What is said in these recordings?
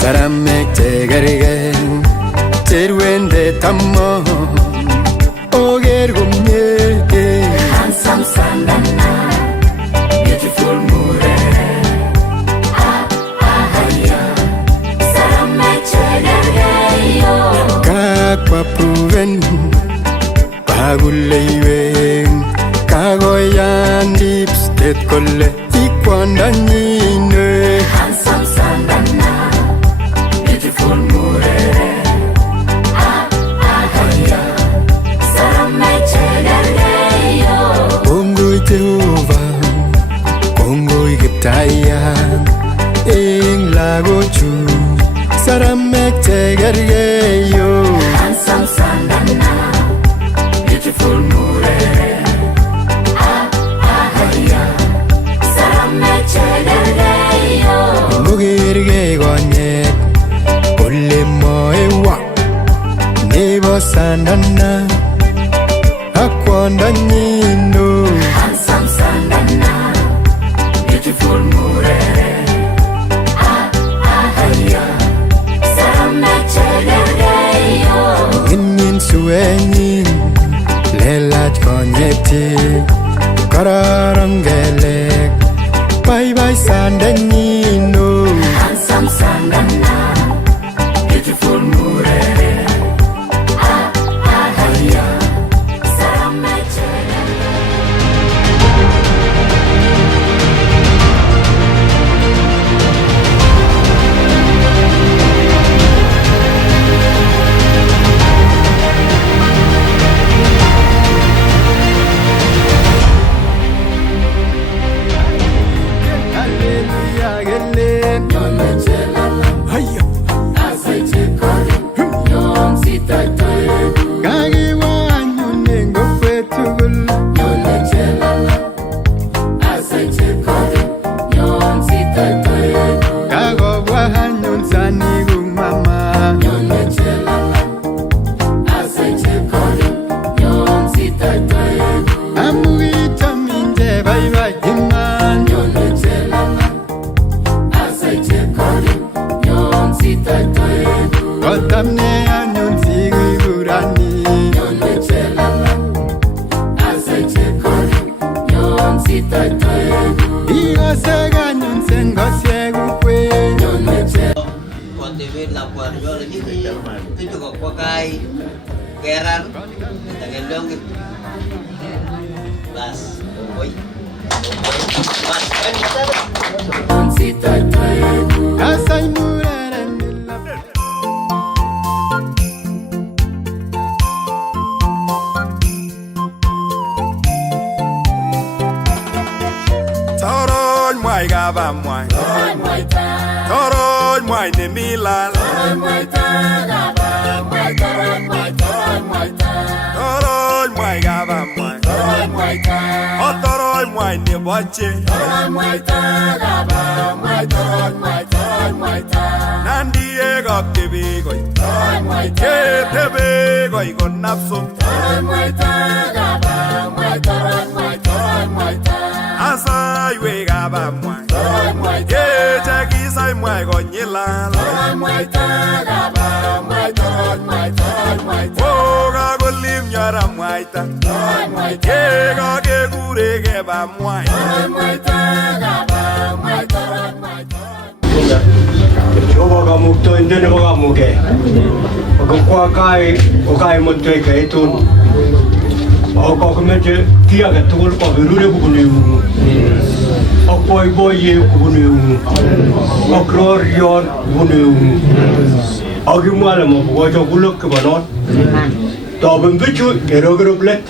Saramek tegerge terwende tammo oger gumye handsome sandana beautiful mure Saramek tegerge yo kakwa proven baguleywe kagoyan dipstet kolle ikwandanyine handsome sandana beautiful mure Saramek tegerge yo Kongo Jehovah Kongo Giptaya ing lagochu Saramek tegerge yo handsome sandana beautiful mure Saramek tegerge yo Mugirge gonyek Ole moewa Nebo sandana Akwandanyino handsome sandana beautiful mure Saramek tegerge yo Inyin suenyin Lelat konyekti Kararam gelek Bye bye sandanyino handsome sandana beautiful mure Saramek tegerge Hallelujah gelen Yole chelala Hayya Asaite kori Yom sita toegu Kagi wanyune ngofetugul Yole chelala Asaite kori Yom sita toegu Kagobwa hanyun sanigu mama Yole chelala Asaite kori Yom sita toegu Amugita minje bye bye iman Yole chelala Asaite kori Yom sita toegu Kotamne hanyun sigi burani Yole chelala Asaite kori Yom sita toegu Igo seganyun sengosiegu kwe Yole chelala Còn TV là quả do là cái chỗ có qua cái keran ta cái lông cái bas oi bas kan kita Yom sita toegu Asay mureren nila Toroy mwai gaba mwai Toy moita Toroy mwai ne milal Toy moita gaba moi toy moita Toroy mwai gaba mwai Toy moita Otoroy mwai ne boche Toy moita gaba moi toy moita Nandi ego tebegoi Toy moita Tebegoi gon napsun Toy moita gaba moi toy moita Asay we gaba mwai Toy moita Chakisay mwai gon nyilal Toy moita gaba moi toy moita Oga golim nyara mwaita Toy moita Ego ke gure ke ba mwai Toy moita gaba moi toy moita Oga mukto indene oga muke. Oga kwa kai mutwe kai tun. Oga kumete kia ke tukul kwa virure kubuni. Oga boy ye kubuni. Oga glorion kubuni. Oga mwala mo oga chokulok ke banot. Tobin bichu erogero blet.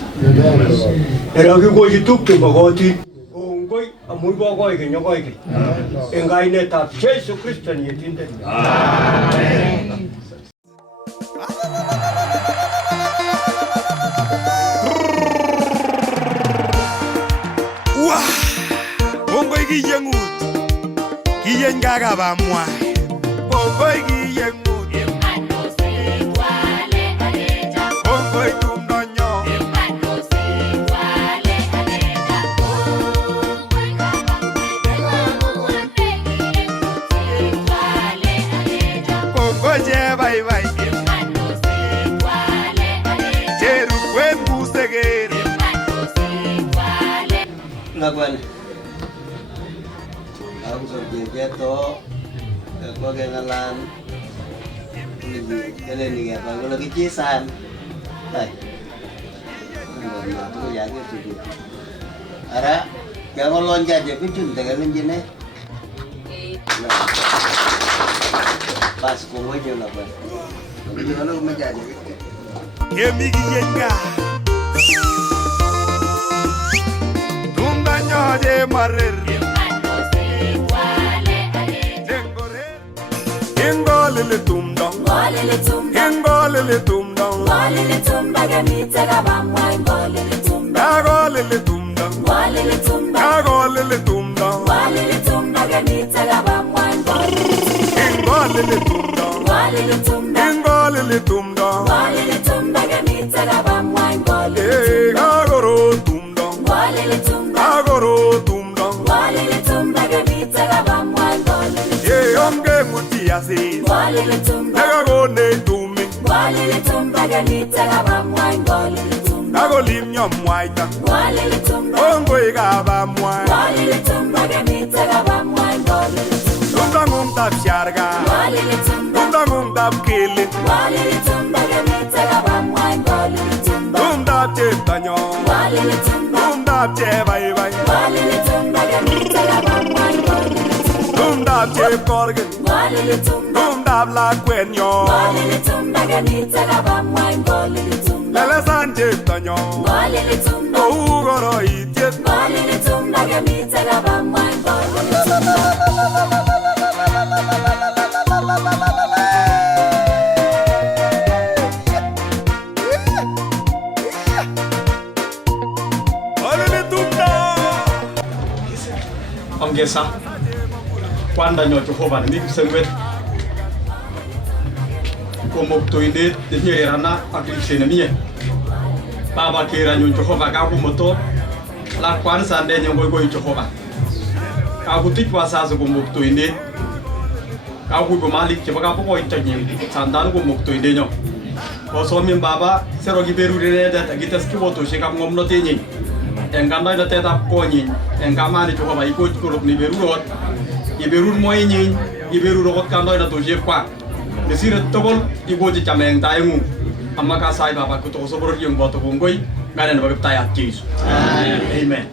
Erogi ko jituk ke bagoti. Ongoi amui bagoi ke nyogoi ke. Engai ne tap Jesu Kristo ni yetinde. Wah Bongoi giyengut Giyen gaga ba mwai Bongoi giyengut Bongoi tumdonyo je bye bye Jeru kwen buseger Ngakwan aku sorje to ko kenalan ini nih ya kalau lagi cisan hai aku ya gitu ara jangan loncat aja pincun dengan injinnya pas kowe aja lah bang tapi kalau menjadi Yemi giyenga Tundanya je marer Ingolele tumdong Ingolele tumdong Ngolele tumba gamita kabamwa ngolele tumba Agolele tumdong Ngolele tumba Agolele tumdong Ngolele tumba gamita kabamwa Ingolele tumdong Ngolele tumba Ingolele tumdong Ngolele tumba gamita kabamwa ngolele Agoro tumdong Ngolele tumba Agoro tumdong Ngolele tumba gamita kabamwa ngolele Onge nguti asi Ngolele tumba Nagagone tumi Ngolele tumba gamita kabamwa ngolele tumba Nagolim nyamwaita Ngolele tumba Ongo igaba mwai Ngolele tumba gamita kabamwa ngolele tumba Tumda ngumtab sharga Ngolele tumba Tumda ngumtab kili Ngolele tumba gamita kabamwa ngolele tumba Tumdab chetanyo Ngolele tumba Tumdab che bye bye Ngolele tumba gamita kabamwa ngolele tumba Tumdab che korge Ngolele tumba Tumdab la kwenyo Ngolele tumba gamita kabamwa ngolele tumba Lele san chetanyo Ngolele tumba Ugoro itiet Ngolele tumba gamita kabamwa ngolele tumba Olele tumda Ongesa kwanda nyo Jehova ni sengwet komok to inde de nyerana aklisene mie baba kira nyo Jehova ka ku moto la kwan sande nyo goy Jehova ka ku tikwa sa so komok to inde ka ku bo malik ke baka ko itanyi sandan komok to inde nyo ko so min baba sero gi beru de da gitas ki boto she kam ngom no tenyi enganda da teta ko nyi engama ni Jehova iko ko ni beru rot iberur moy nyi iberu rot kando da to je kwa desire togol iboji chameng tayengu amaka sai baba ko to so bor yung boto ngoi nganen bagap tayat Jesus amen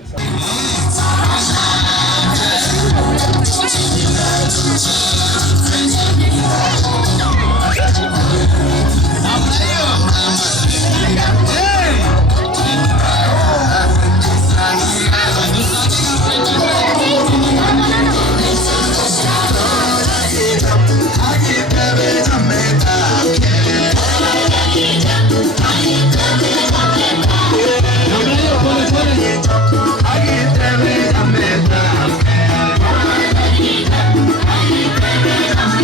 I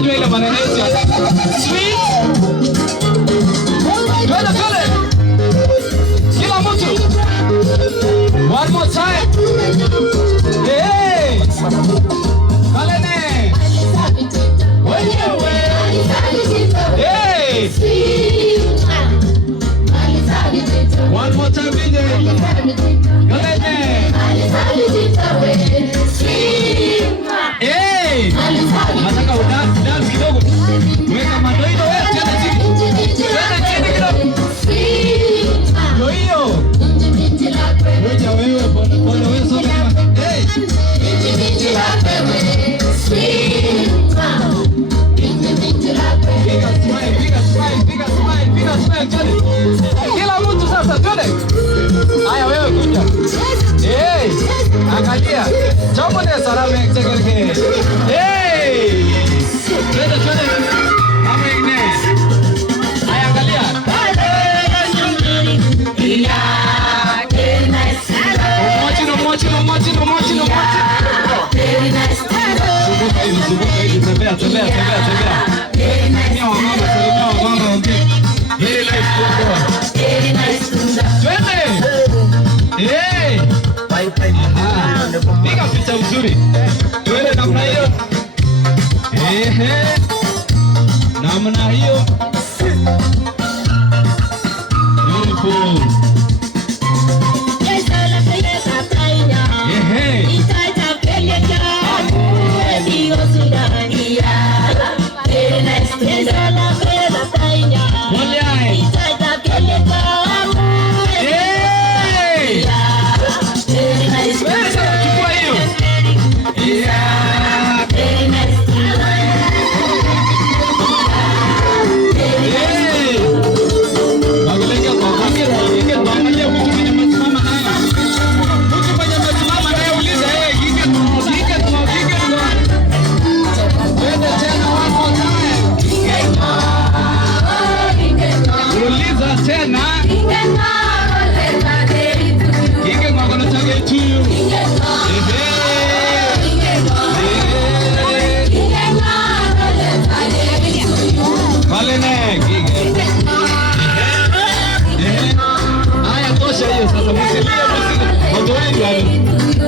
unajua ile maneno yetu. Sweet. Twende. Kila mtu. One more time. Hey. Kalene. Wenyewe. Hey. One more time, DJ. Kalene. Hey. Nataka udance kidogo. Weka madoido wewe tena chini. Tena chini kidogo. Ndio. Ngoja wewe pole wewe soma. Hey. Piga smile. Kila mtu sasa twende. Haya wewe kuja. Hey. Angalia. Chombo ni salama chekeleke. Hey. Twende. Mama Ines. Haya angalia. Mochi. Zunguka hivi, tembea. Salimia wamama, okay. Very nice. Twende. Hey. Piga picha mzuri. Twende namna hiyo. Namna hiyo. Beautiful.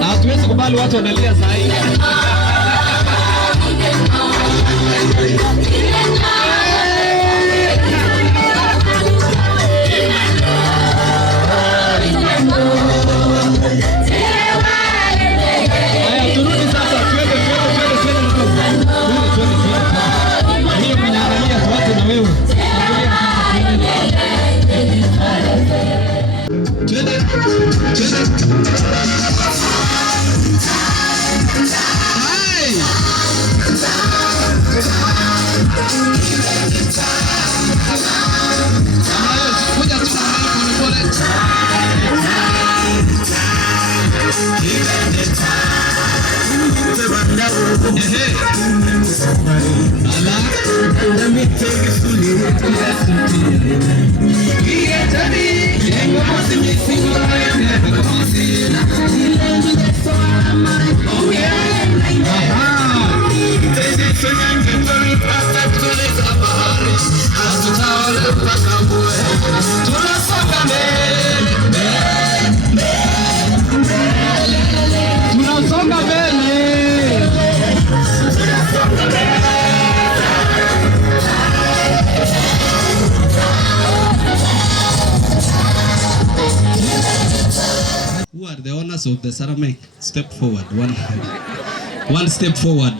Hatuwezi kubali watu wanalia saa hii. Haya turudi sasa, twende. Hiyo mwenye analia tuache na wewe. Twende. Tunasonga mbele. Who are the owners of the ceramic? Step forward. One step forward.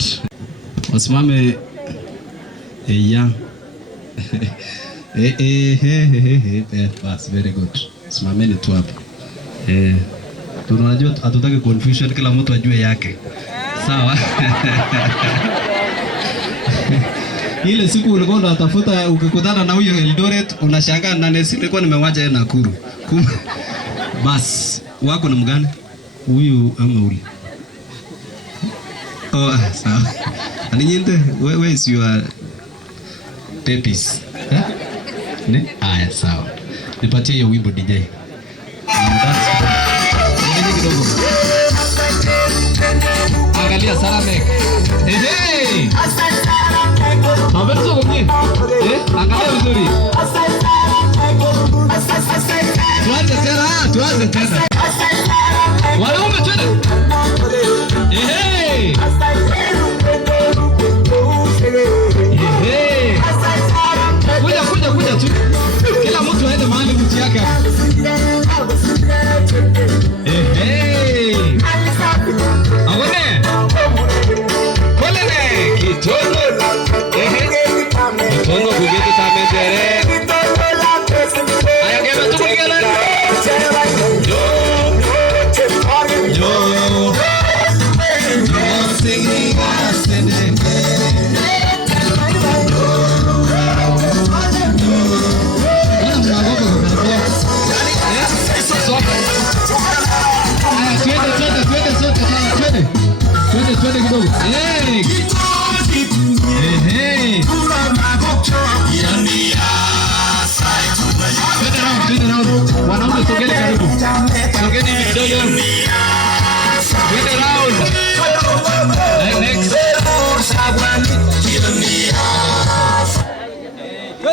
Wasimame. That's very good. Simameni tu hapo. Tunajua hatutaki confusion, kila mtu ajue yake. Sawa? Ile siku ulikuwa unatafuta ukikutana na huyo Eldoret unashangaa na nesi nilikuwa nimewacha Nakuru. Bas, wako na mgani? Huyu ama ule? Oh, sawa. Aninyinte, where is your pepis? Ne? Aya, sawa. Nipatie hiyo wimbo DJ. Angalia Saramek. Hey!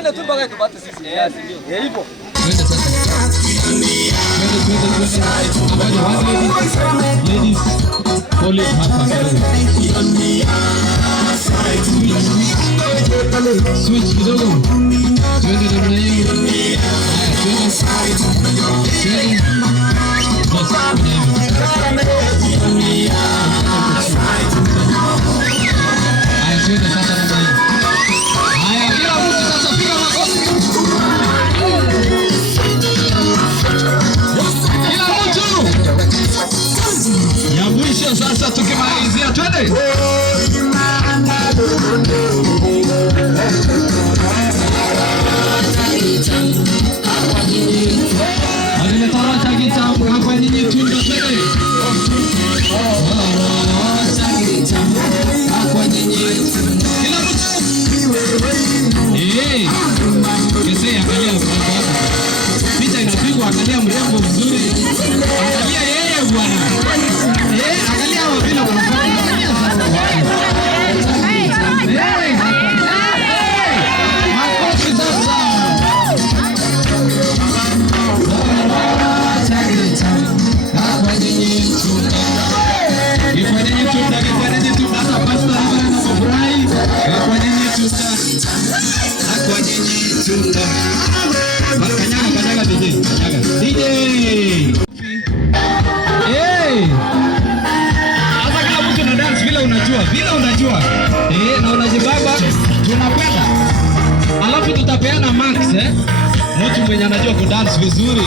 Twende tu mpaka tupate sisi. Yes, ndio. Hivyo. Twende sasa. Twende. Ladies, hold it hapa kidogo. Switch kidogo. Twende namna hiyo. Haya, twende. Twende. Basi, haya, twende sasa namna hiyo. Haya, kila mtu sasa piga makofi. Kila mtu. Ya mwisho sasa tukimalizia, twende. Alileta kitabu hapa nyinyi tunda twende. Hapa nyinyi. Kila mtu. Kese angalia hapa. Picha inapigwa, angalia mrembo mzuri. Angalia yeye bwana. Angalia wao bila wanafanya. Makofi sasa. Kanyaga DJ. Hata kama mtu na dance vile unajua. Na unajibaba tunakwenda. Alafu tutapeana marks mtu mwenye anajua ku dance vizuri.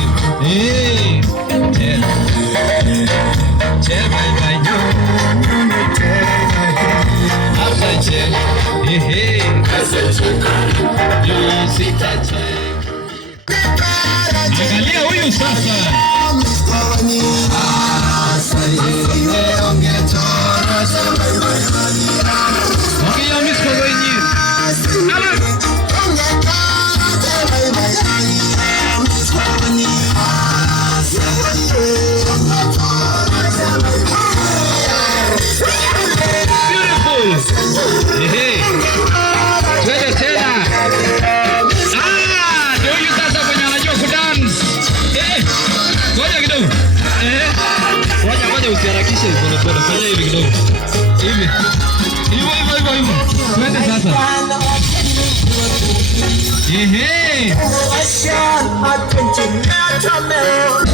Bye. Angalia huyu sasa. Okay, miss kwa wenyewe. Twende tena. Ndio huyu sasa mwenye anajua kudance. Ngoja kidogo. Ngoja usiharakishe pole. Fanya hivi kidogo. Hivi. Hivyo. Twende sasa.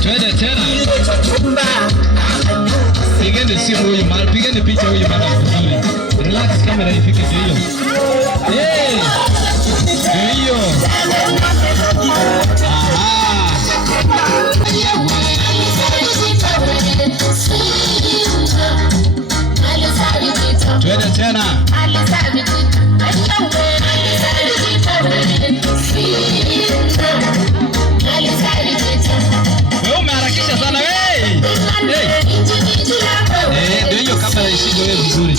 Twende tena. Pigeni simu huyu mara, pigeni picha huyu mara vizuri. Relax kamera ifike hiyo. Hiyo. Twende tena. Wewe umeharakisha sana wewe. Ndio hiyo kamera ishike wewe vizuri.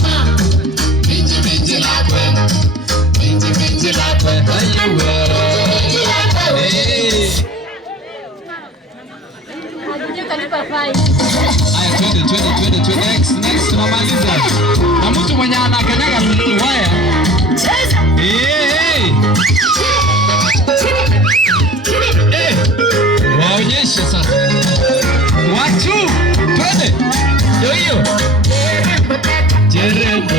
Haya, twende. Next tunamaliza. Na mtu mwenye anakanyaga waya. Waonyeshe sasa. Watu, twende. Ndio hiyo. Jerembo.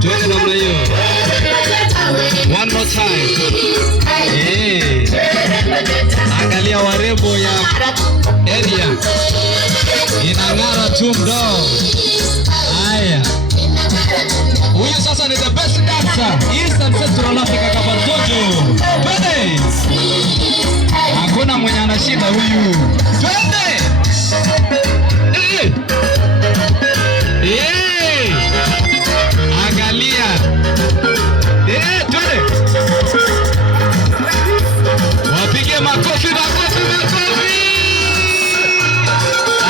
Twende namna hiyo. One more time. Angalia warembo ya area. Inang'ara tu mdo. Haya. Huyu sasa ni the best dancer East and Central Africa Kabartojo. Twende. Hakuna mwenye anashinda huyu. Twende. Angalia. Twende. Wapige makofi.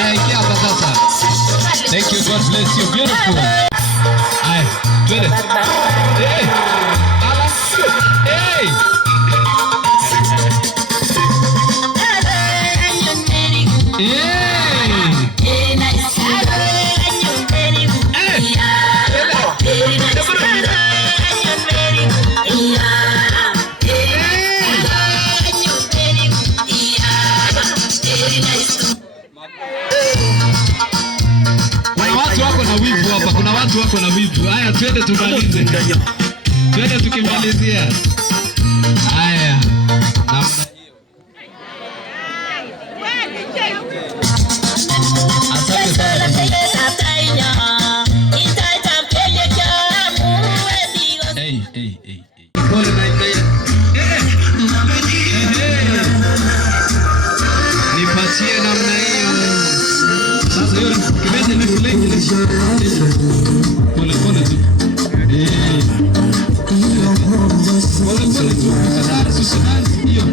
Aingia hapa sasa. Thank you, God bless you. Beautiful. Haya, twende. uko na vitu. Haya twende tumalize. Twende tukimalizia. Haya. Asante sana. Hey. Pole na nipatie namna hiyo. Sasa hiyo kimeje ni kulenge. Pole tu. Pole tu. Susan hiyo.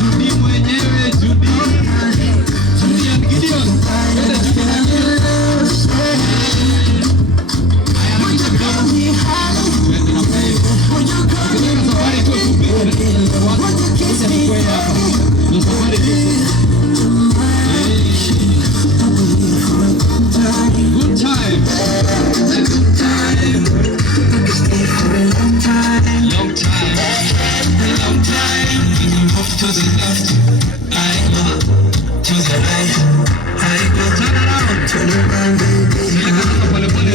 Judy mwenyewe Judy. Julian Gideon. Good time. Long time. You move to the left, I go to the right. I go turn around. Pole, pole.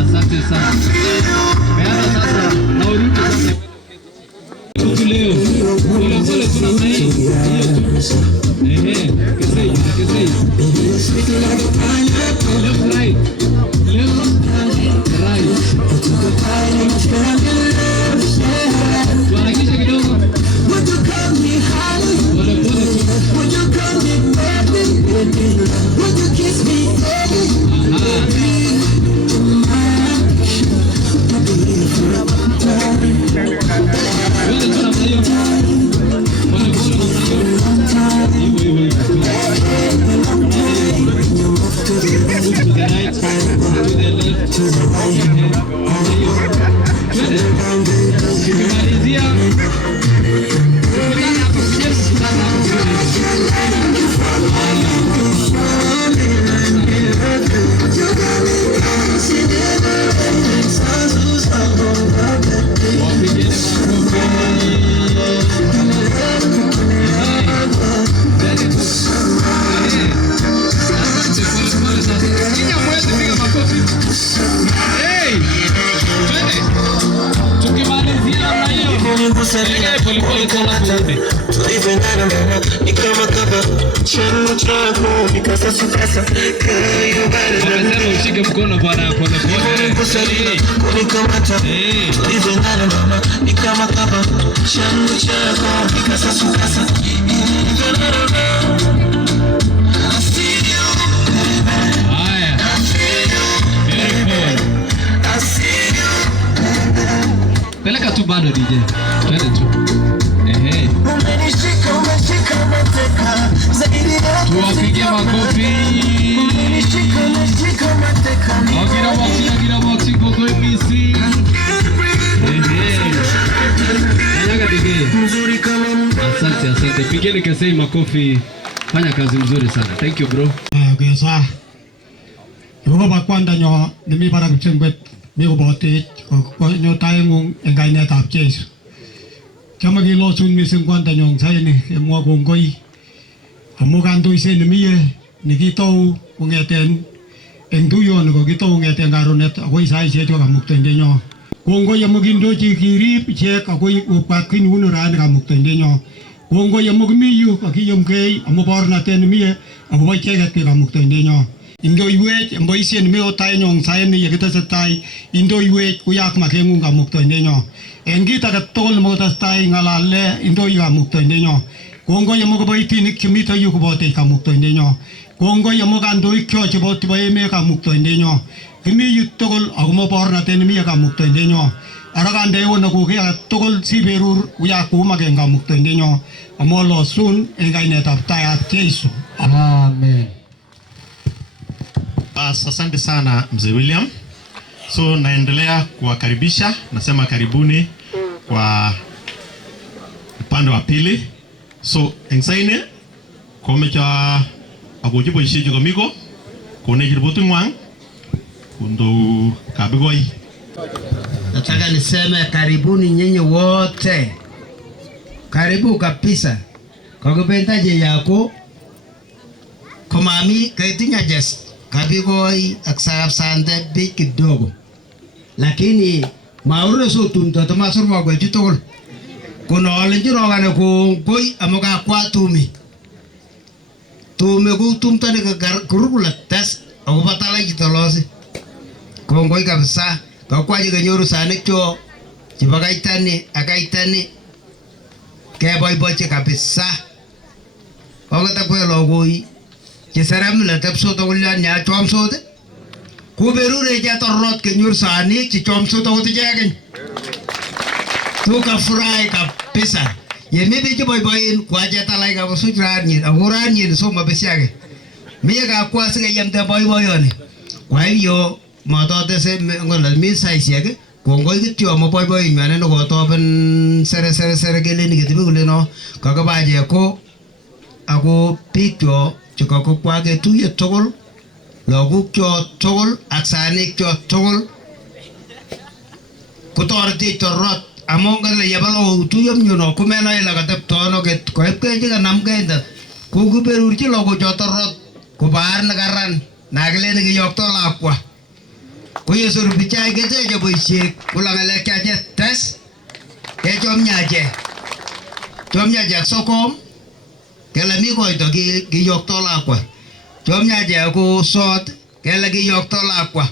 Asante sana. Peana sasa na urudi sasa. Leo. Pole tunamna hiyo. Kesei. Left right. Tuharakisha kidogo. Pole. Ushike mkono bwana, pole. Haya. Peleka tu bado DJ. Twende tu. Tuwapigie makofi. Agira boxi koko MC. Asante. Pigeni Kesei makofi. Fanya kazi mzuri sana. Thank you bro. Okay, sa. Yo ba kwanda nyo demi para kuchengbet mi ko bote ko nyo tayong engay na tap chase. Kama gi lo sun mi sing kwanda nyong sai ni mo ko ngoi. Amo kan tu ise ni mi ni ki to ngeten en tu yo no ki to ngeten garonet ko sai se to ka mukten de nyo. Kongo ya mugindo chi kirip che ka ko upat kin unu ran ka mukten de nyo. Kongo ya mugmi yu ka ki yom ke amo borna ten mi amo ba che ka mukten de nyo. Indo iwe mbo ise ni mi o tai nyong sai ni ya kita sai indo iwe ku yak ma ke ngung ka mukten de nyo. En kita ka tol mo ta tai ngalale indo ya mukten de nyo. Kongoi amu kiboitinik chemito yu kobote kamuktoindenyo. Kongoi amu kandoik cho chebo emet kamuktoindenyo. Kimi yu tugul ako mobornatet nemi kamuktoindenyo. Ara kandeon ako ki tugul siberur uya kumaken kamuktoindenyo. Amolosun eng kainetab tayat Yesu. Amen. Asante sana Mzee William. So naendelea kuwakaribisha, nasema karibuni kwa upande wa pili. So engsaine komecha agojibo ishije komiko kone jirbotu mwang kundo kabigoi. Nataka niseme karibuni nyinyi wote. Karibu kabisa. Kakupendaje yako komami kaitinya jes kabigoi aksab sande big kidogo. Lakini maure so tumto tomasurwa kwa chitokol. Kuna wale jiro gane kongoi amoka kwa tumi. Tume ku tumta ni kurukula tes ako patala kitolosi. Kongoi kabisa. Kwa jiga nyoru sanik cho chibagaitani akaitani keboiboiche kabisa. Ogata kwe logoi chisaram la tapso to kulya nya chomsote. Kuberure ja torot ke nyoru sanik chi chomsote uti jagen. Tuka furahi kabisa. Yemebe chiboiboin kwa jata lai ka sutrani agurani so mabesiage. Miya kwa siga yamta boiboyoni. Kwa hiyo matote se ngola mi saisiage kongoi kityo mo boiboy nyane no gotoben sere geleni getibe kuleno kakabaje ko ako pikyo chikako kwage tuye togol loguk cho togol aksanik cho togol kutorti torot amonga le yabalo tuyom nyuno kumena ila kateptono get koepke jiga namgenda kuguberurchi logo cho torot kubar nagaran nagleni gi yokto lakwa Kuya suruh bicara kita aja boisik pulang lagi aja tes ya comnya aja sokom kalau mi kau itu giyok tolak apa comnya aja aku sot kalau giyok tolak apa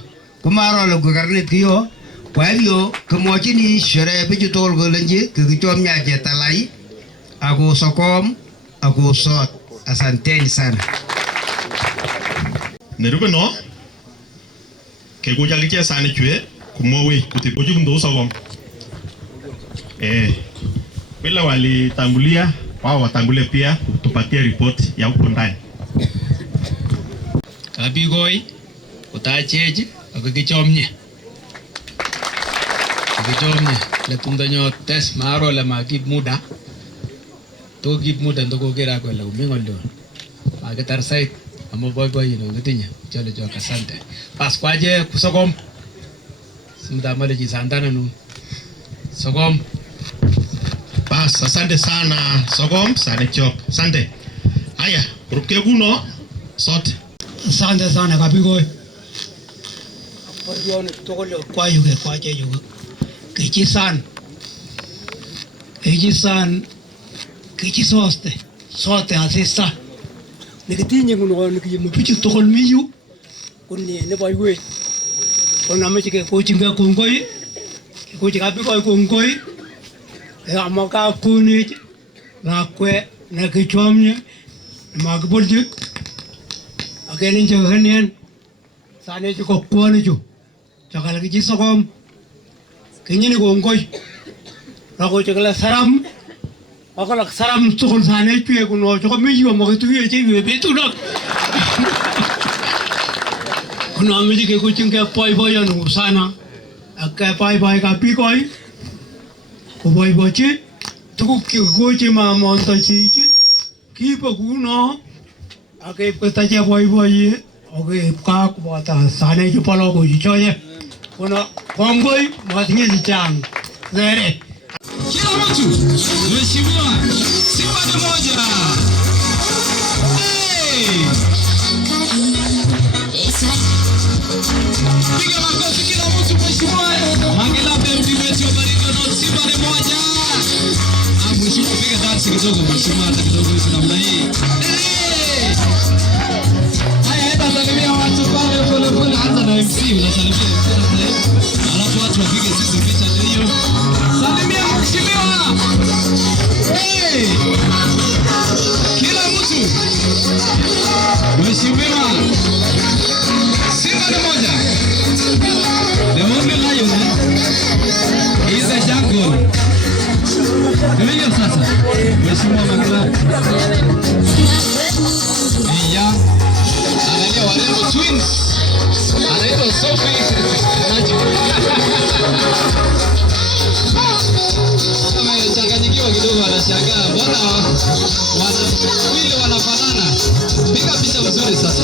kemarin lagu karena kiyo Wario kemudian ni syariah betul golenji comnya aja talai aku sokom aku sot asante di sana Nerupa no Kekuja kicha sana chwe kumowe kutipoju kundo sogom. Bila walitangulia wao watangulia pia kutupatia report ya huko ndani. Kabigoi utacheje akikichomnye. Kichomnye le tundanyo tes maro le makib muda. To gib muda ndoko kera ko la umingoldo. Akitar site amo boy no ngetinya chale jo kasante pas kwaje kusogom simda male ji santana nu sogom pas asante sana sogom sana chop asante haya ruke kuno sote asante sana kabigoi apordione tokolo kwayuge kwaje yuge kichisan sote asista Niketinye kuno nikimupichu tokol miyu kunni ne boywe kona mechike kochinga kongoi kochika bikoi kongoi amaka kuni lakwe nakichomye makbolji akeni jahanian sane ko kwani ju chakala kichi sogom kenyini kongoi rako chakala saram Akala saram tukul sana cuy kuno, cakap meju amak itu ye cuy betul nak. Kuno meju ke kucing ke pai anu sana, ke pai kapi koi, ko pai cie, tu ke kucing mama onta cie, kipa kuno, ake petaja pai ye, ake kak bata sana itu palo kucing coy, kuno kongoi matnya dicang, zere. Kila mtu mheshimiwa Simba ni moja. Piga makofi kila mtu mheshimiwa. Mangela pembe wetu bariko na Simba ni moja. Mheshimiwa piga dansi kidogo mheshimiwa hata kidogo hivi namna hii. Haya enda salimia watu pale pole anza na MC unasalimia alafu watu wapige sisi picha hiyo. Salimia mheshimiwa. Hey! Mheshimiwa Simba ni moja. The only lion is the jungle. Ndio sasa. Mheshimiwa Makala. Iya. Angalia warembo twins. Anaitwa Sophie. Changanyikiwa kidogo, wanashangaa mbona wawili wanafanana. Piga picha nzuri sasa.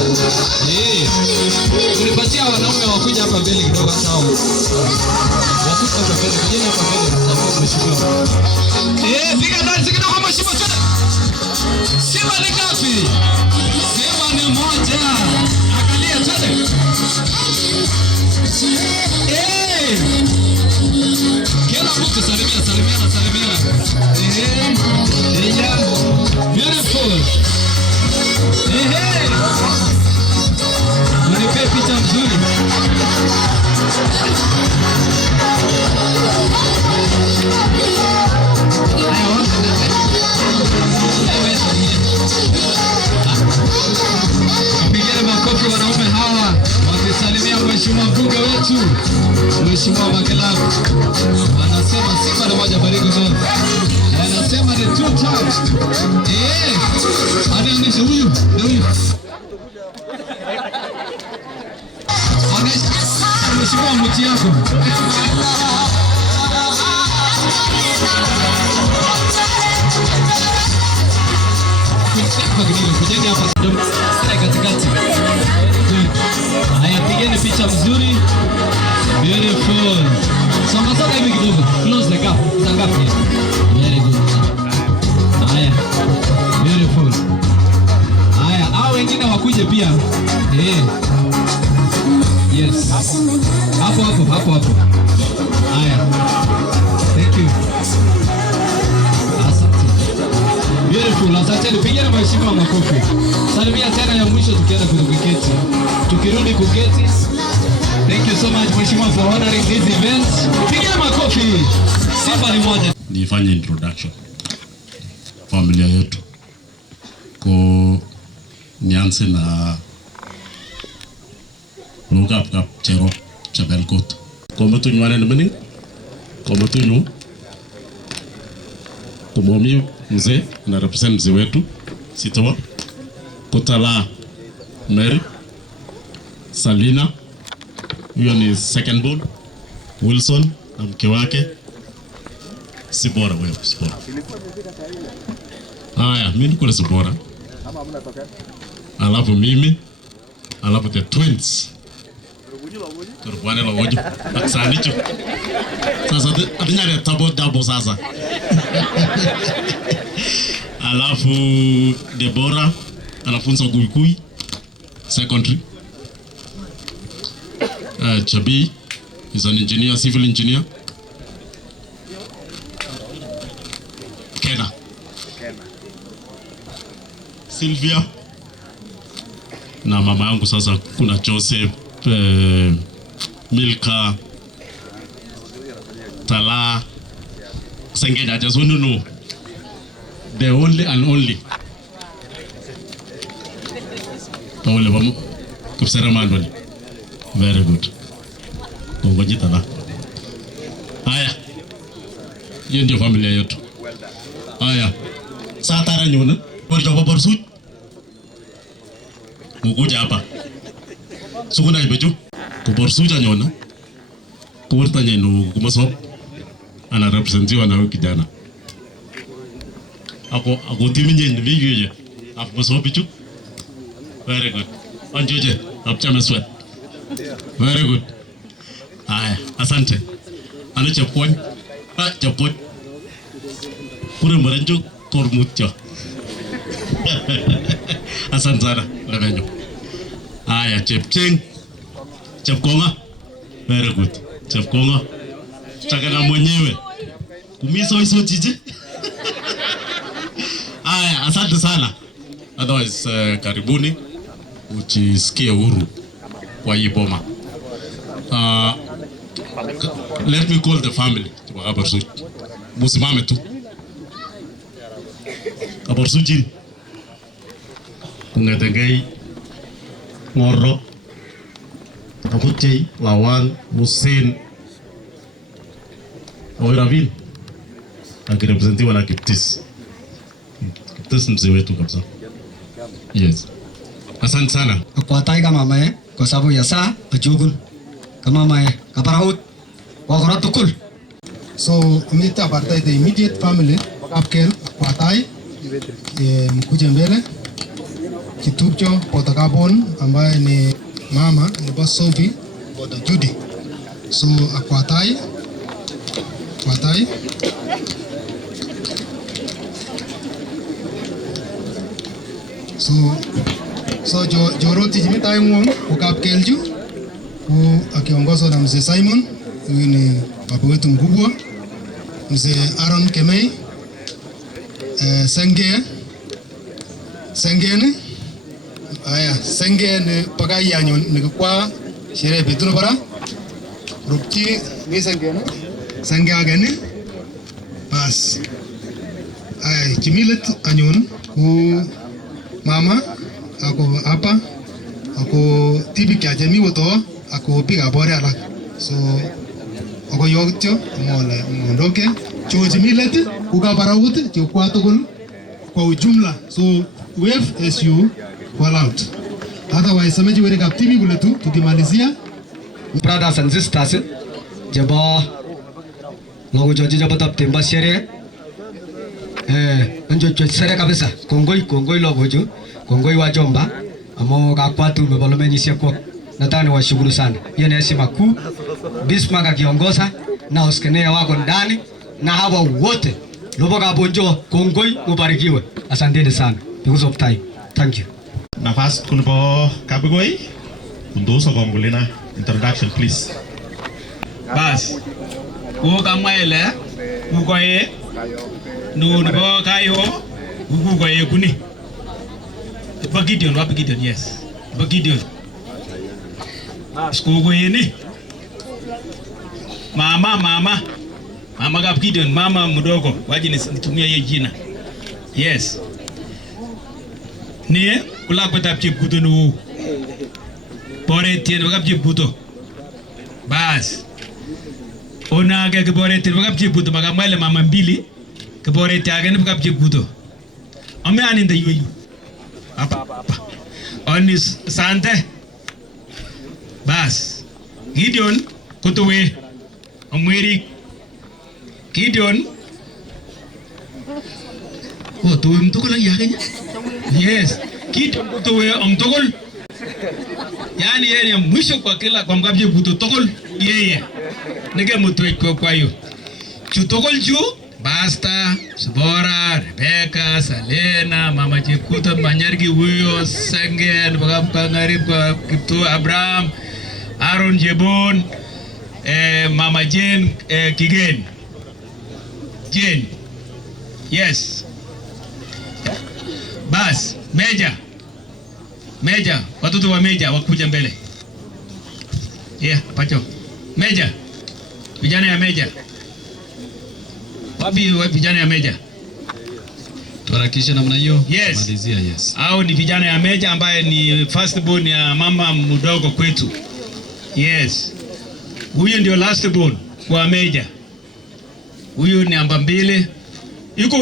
Unipatia wanaume wakuja hapa mbele kidogo sawa. Wakuja hapa mbele, kujeni hapa mbele sababu mheshimiwa. Piga dance kidogo mheshimiwa. Simba ni ngapi? Simba ni moja. Angalia twende. Kila mtu salimiana. Beautiful. Unipe picha mzuri. Pigeni makofi wanaume hawa wakisalimia mheshimiwa mbunge wetu Mheshimiwa Makala. Anasema Simba ni moja bariku zote. Anasema ni two times. Anaonyesha huyu. Mheshimiwa mti yako. Kujeni hapa katikati. Haya, pigeni picha mzuri. Beautiful. Songa hivi kidogo. Close the gap. Zangapi? Very good. Haya. Beautiful. Haya, hao wengine wakuje pia. Yes. Hapo. Haya. Thank you. Beautiful. Asante. Pigeni mheshimiwa makofi. Salimia tena ya mwisho tukienda kuketi. Tukirudi kuketi. Thank you so much mheshimiwa for honoring this event. Pigeni makofi. Simba ni moja. Nifanye introduction. Familia yetu. Nianze na Lugap Chero Chabelkot. Kometunyu wane nabini? Kometunyu kubomi mzee na represent mzee wetu Sitawa Kutala Mary Salina, huyo ni second born, Wilson na mke wake Sibora. Wewe Sibora. Haya, mimi niko na Sibora. Alafu mimi, alafu the twins. Turubwane la wojo. Aksanicho. Sasa adinyare double sasa. Alafu Deborah anafunza Guyukui secondary. Chabi is an engineer, civil engineer. Kena. Sylvia na mama yangu sasa kuna Joseph, Milka, Tala, Sengenya. I just want to know the only and only. Tawale bamu kupsera mandoli. Very good. Ngoji Tala. Haya. Hiyo ndio familia yetu. Haya. Saa tara nyona. Por suit. Mukuja hapa. Sukuna ibeju. Por suit nyona. Kuurta nyenu kumaso. Ana representiwa na kijana. Ako timi nyenye biye. Afu maso bichu. Very good. Anjoje. Apchame sweat. Very good. Haya, asante. Ano chapon. Chapon. Kure maranjo tormutyo. Asante sana lebenyo. Haya, Chepcheng. Chepkonga. Very good. Chepkonga. Chakana mwenyewe. Kumiso iso jiji. Haya, asante sana. Otherwise, karibuni. Uchisikie huru kwa hii boma. Let me call the family. Musimame tu. Kaborsuji. Kungatengei Ngoro, Akutei, Lawan, Hussein, Oiravin, akirepresentiwa na Kiptis. Kiptis mzee wetu kabisa. Yes. Asante sana. Kwa taiga mama kwa sababu ya saa ajugun kama mama kaparaut kwa kuratukul. So mita partai the immediate family Kapkel Kwatai mkuje mbele kitupcho Potakabon ambaye ni mama ni Sophie Boda Judy. So Kwatai so joroti jimita ngong Kapkelju akiongozwa na mzee Simon, huyu ni baba wetu mkubwa, mzee Aaron Kemei, Sengene, Sengene paka yanyon nikwa sherehe betuno bara, rupki ni Sengene agane, bas, kimilet anyon ku mama, ako apa, ako tibi kya jami woto, ako piga bore alak, so ako yogtyo mondoke choji millet ukabarawut kwa tukul kwa ujumla, so wave as you fall out, otherwise sameji wele kaptibi kuletu tukimalizia. Brothers and sisters jabo ngogo joji jabo tap temba sere njo sere kabisa kongoi logojo kongoi wa Jomba amo kakwatu mebalomenyisia kwa nataka niwashukuru sana. Hiyo ni heshima kuu. Bismarck akiongoza na uskenea wako ndani na hawa wote. Loboka bonjo kongoi mubarikiwe. Asanteni sana. Because of time. Thank you. Nafasi kunpo Kabigoi. Kundoso kongulina introduction please. Bas. Kuka mwele kukoe nunuko kayo kukoe kuni. Bagidion yes. Bagidion. Skugoyeni. Mama Gideon, mama mdogo, waje nitumie hiyo jina. Yes. Nie kula kwenda Chepkuto nu. Bore tien wakap Chepkuto. Bas. Ona ke bore tien wakap Chepkuto makamwele mama mbili. Ke bore tiagen wakap Chepkuto. Ame aninda yuyu. Apa. Onis sante. Bas. Gideon kutuwe Omweri Gideon tuwe mtukula ya Kenya. Yes. Gideon kutuwe omtukul. Yani yeye mwisho kwa kila kwa mkabje kutotokol yeye. Nige mtuwe kwa hiyo. Chutokol juu Basta, Subora, Rebecca, Salena, Mama Chekuta, Manyargi Wuyo, Sengen, Bagampangarib, Kipto, Abraham, Aaron Jebon, Mama Jane Kigen. Jane. Yes. Bas, Meja, watoto wa Meja wakuja mbele. Yeah, pacho. Meja. Vijana ya Meja. Wapi vijana ya Meja? Tuharakishe namna hiyo. Yes. Malizia yes. Hao ni vijana ya Meja ambaye ni first born ya mama mdogo kwetu. Yes. Huyu ndio last born kwa Meja. Huyu ni namba 2. Yuko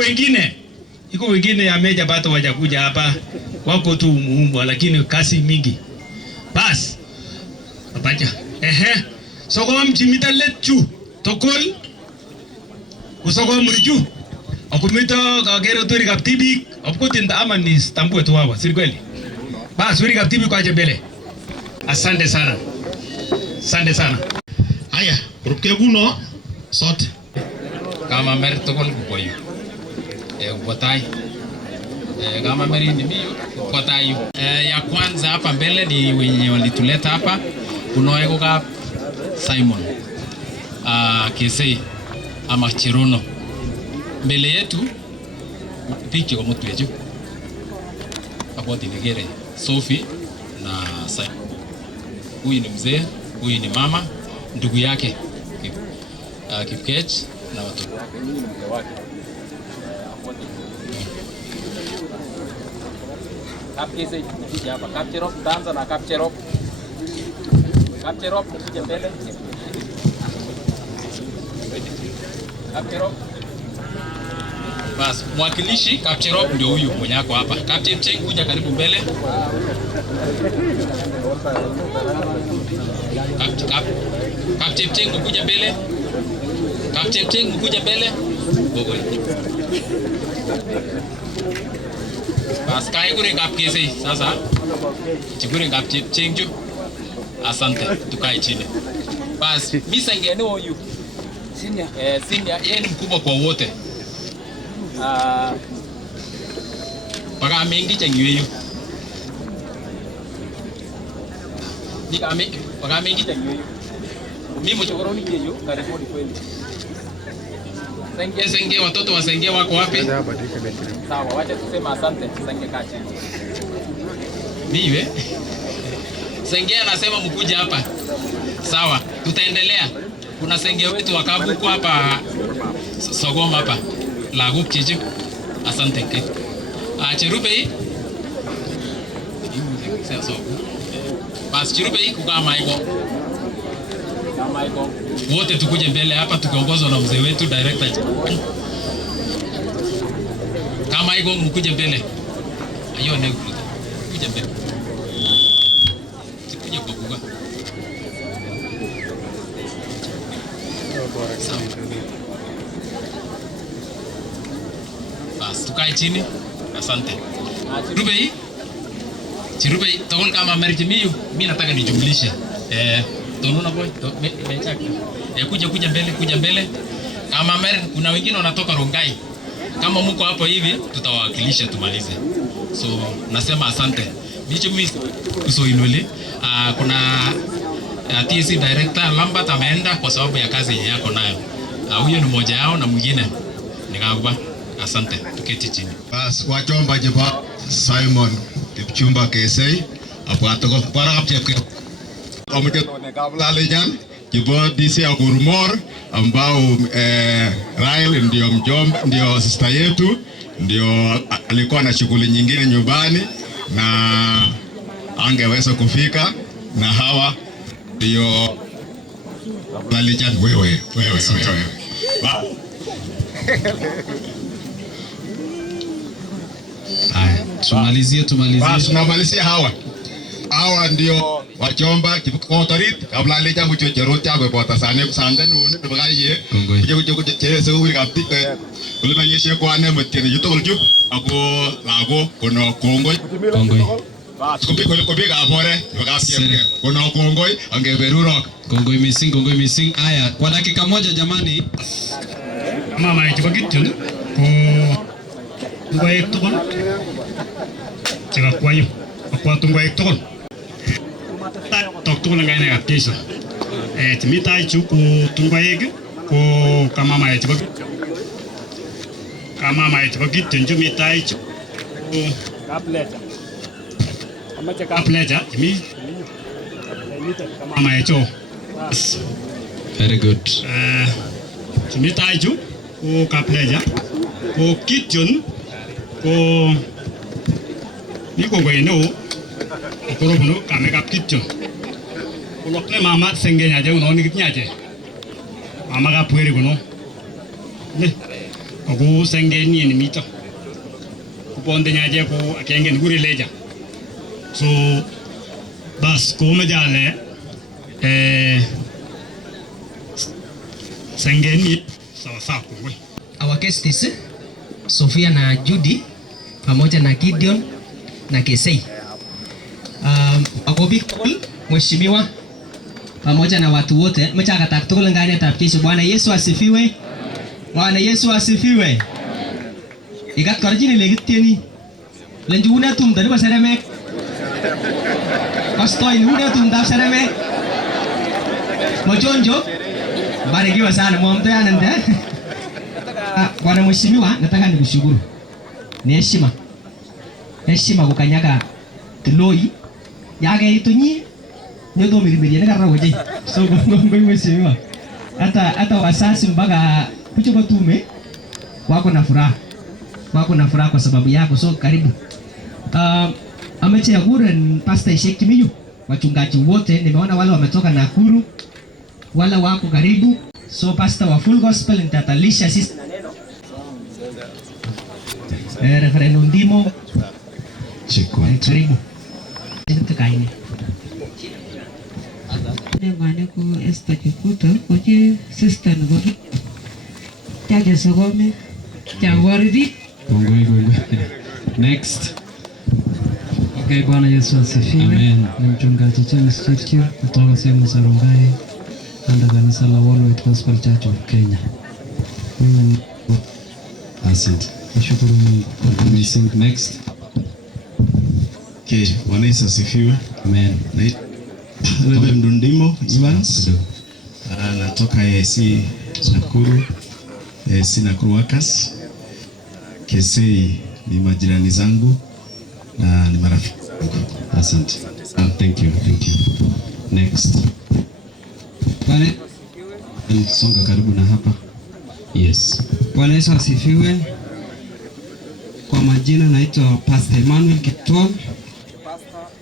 wengine ya Meja bado hawajakuja hapa. Wako tu muumbwa lakini kasi mingi. Bas. Apacha. Soko mchimita lechu. Tokol. Usoko mriju. Akumita kagero tori kaptibi. Apukutinda ama ni stampu wetu hawa. Siri kweli. Bas, uri kaptibi kwa jebele. Asante sana. Haya, ruke kuno sote. Kama meri tokol kukoyu. Upotai. Kama meri ni miyo upotayu. Ya kwanza hapa mbele ni wenye walituleta hapa. Unoeko ka Simon. Kesei ama Chirono. Mbele yetu piki kwa mtu yetu. Hapo tinigere Sophie na Simon. Huyu ni mzee, huyu ni mama, ndugu yake Kipkech na watoto. Kapkese kuja hapa. Kapcherop taanza na Kapcherop. Kapcherop kuja mbele. Kapcherop. Bas, mwakilishi Kapcherop ndio huyu mwenye ako hapa. Kapchepcheng kuja karibu mbele. Kapchepcheng kuja mbele. Kapchepcheng kuja mbele. Gogo. Bas, kai kure Kapkese sasa. Chikure Kapchepcheng ju. Asante, tukae chini. Bas, Misenge ni huyu. Senior. Senior, yeye ni mkubwa kwa wote. Paka mengi changyu. Paka mengi changyu. Mimi mchokoro ni hiyo, karibuni kweli. Senge watoto wa Senge wako wapi? Sawa, wacha tuseme asante. Senge kaa chini. Niwe. Senge anasema mkuje hapa. Sawa, tutaendelea. Kuna Senge wetu wakabuku hapa Sogoma hapa. Laguk chichu. Asante ke. Cherupei. Bas Cherupei kukama iko. Kama iko. Wote tukuje mbele hapa tukiongozwa na mzee wetu director. Kama iko mkuje mbele. Ayo ne kuje mbele. Sikuje kwa kuga. Bas tukae chini. Asante. Chirupei tokol kama merjimiyu mimi nataka nijumlishe. Tonuna boy mechaka. Kuja mbele. Kama kuna wengine wanatoka Rongai. Kama mko hapo hivi tutawakilisha tumalize. So nasema asante. Mimi kusoinole kuna TC director Lambert ameenda kwa sababu ya kazi yako nayo. Huyo ni mmoja yao na mwingine nikakubwa. Asante, tuketi chini. Bas wachomba jeba Simon Kipchumba Kesei apwato ko para kapchepke. Omoje kabla jan jebo DC Agurumor ambao Rael ndio sister yetu ndio alikuwa na shughuli nyingine nyumbani na angeweza kufika na hawa ndio Lalijan wewe. Tumalizie. Basi tunamalizia hawa ndio wachomba kikotorit kabla leja mchochero chako kwa sane sande nune bagaye kuje chese uri kapti kulima nyeshe kwa ne mtene yuto kulju ako kono kongoi basi kupika abore bakasi kono kongoi angeberuro kongoi missing haya kwa dakika moja jamani mama ikibakityo ko ngoyek tukul chekakwayo akwatu ngoyek tukul tok tukul ngane kapkesha timitai chu ko tungoyek ko kamama chebakityo nju mitai chu kapleja timi kamama echo very good timitai chu ko kapleja ko kityon ko niko ngoyeno okorobuno kame kap kityon kulokle mama Senge nyaje uno ni kitnyaje mama kapweri kuno ne ogu Senge ni mito kuponde nyaje ko akenge nguri leja so bas ko mejale Senge ni sawa kongwe. Our guests Sofia na Judy pamoja na Gideon na Kesei. Agobi mheshimiwa pamoja na watu wote mchaka taktukul ngane tapkisho. Bwana Yesu asifiwe. Bwana Yesu asifiwe. Ikat korjini legitieni. Lenjuna tum dari baseremek. Kostoi nuna tum dap seremek. Mojonjo. Barikiwa sana muombe ananda. Bwana mheshimiwa nataka nikushukuru. Ni heshima kukanyaga Tuloi yake itunyi nyoto mirimiri na karra waje so ngombe mheshimiwa hata wasasi mpaka kuchoka tume wako na furaha kwa sababu yako so karibu Ameche yakuren pastaishek chimiyu, wachungaji wote, nimeona wale wametoka Nakuru, wale wako karibu. So pastor wa Full Gospel nitatalisha sisi na neno. Reverend Ndimo. Karibu. Tukaini. Mane ko Esther Kikuto, ko chi sister ngo. Chaje sogome. Chawaridi. Kongoi. Next. Okay, Bwana Yesu asifiwe. Amen. Ni mchungaji James Chirchir kutoka sehemu za Rongai na kanisa la Worldwide Gospel Church of Kenya. Asante. Nashukuru Mungu. Next. Okay, Bwana Yesu asifiwe. Amen. Reverend Ndimo Evans. Natoka AIC Nakuru. AIC Nakuru Workers. KSI ni majirani zangu na ni marafiki. Asante. Thank you. Next. Bwana songa karibu na hapa. Yes. Bwana Yesu asifiwe. Kwa majina naitwa Pastor Emmanuel Kitol,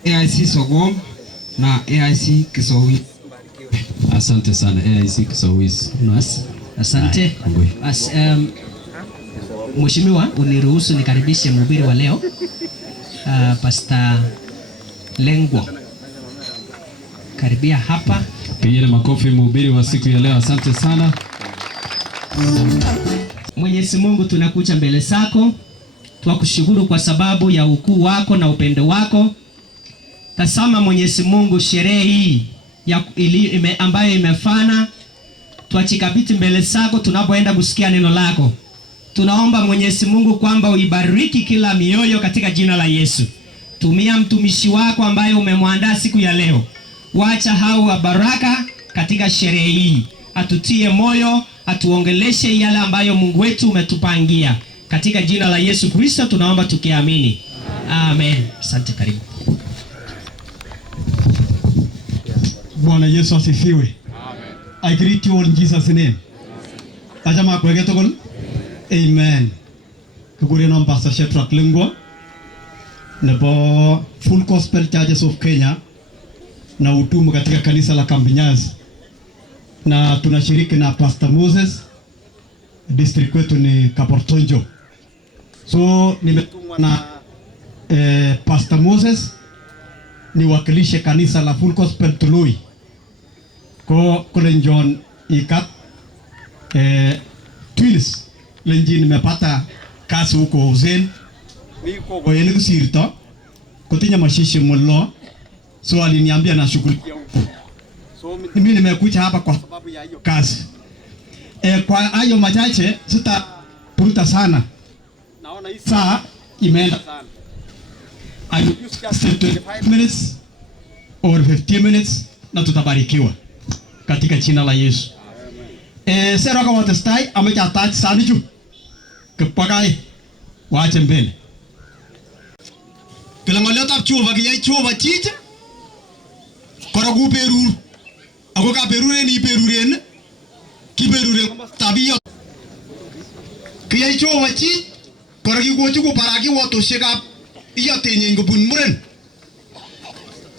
AIC Sogom na AIC Kisowi. Asante sana AIC Kisowi. Asante. Mheshimiwa, uniruhusu nikaribishe mhubiri wa leo. Pastor Lengwa. Karibia hapa. Pigeni makofi mhubiri wa siku ya leo. Asante sana. Mwenyezi Mungu, tunakuja mbele zako. Tunakushukuru kwa sababu ya ukuu wako na upendo wako. Tazama Mwenyezi Mungu, sherehe hii ambayo imefana, tuachikabiti mbele zako tunapoenda kusikia neno lako. Tunaomba Mwenyezi Mungu kwamba uibariki kila mioyo katika jina la Yesu. Tumia mtumishi wako ambaye umemwandaa siku ya leo. Wacha hao wa baraka katika sherehe hii. Atutie moyo, atuongeleshe yale ambayo Mungu wetu umetupangia. Katika jina la Yesu Kristo tunaomba tukiamini. Amen. Asante, karibu. Bwana Yesu asifiwe. I greet you all in Jesus name. Ajama kwege tokol. Amen. Kugure nom Pastor Shedrack Lengwa nebo Full Gospel Churches of Kenya na utumu katika kanisa la Kambinyas, na tunashiriki na Pastor Moses, district wetu ni Kaportonjo. So nimetumwa na Pastor Moses niwakilishe kanisa la Full Gospel Tului ko John ikat twins lenji nimepata kazi huko Hussein miko kwa yenu kusirito kutinya mashishi mullo, so aliniambia na shughulikia huko. So mimi nimekuja hapa kwa sababu ya hiyo kazi. Kwa hayo machache sita puruta sana. Naona hii saa imeenda sana. I will use just 25 minutes or 15 minutes na tutabarikiwa katika jina la Yesu. Sera kwa watestai amecha touch sana juu. Kepagai waache mbele. Kila ngoleta chuva kiyai chuva chiche. Korogu perur. Ako ka perure ni peruren. Ki perure tabiyo. Kiyai chuva chiche. Korogi gochu ko paraki woto sheka iya tenye ngubun muren.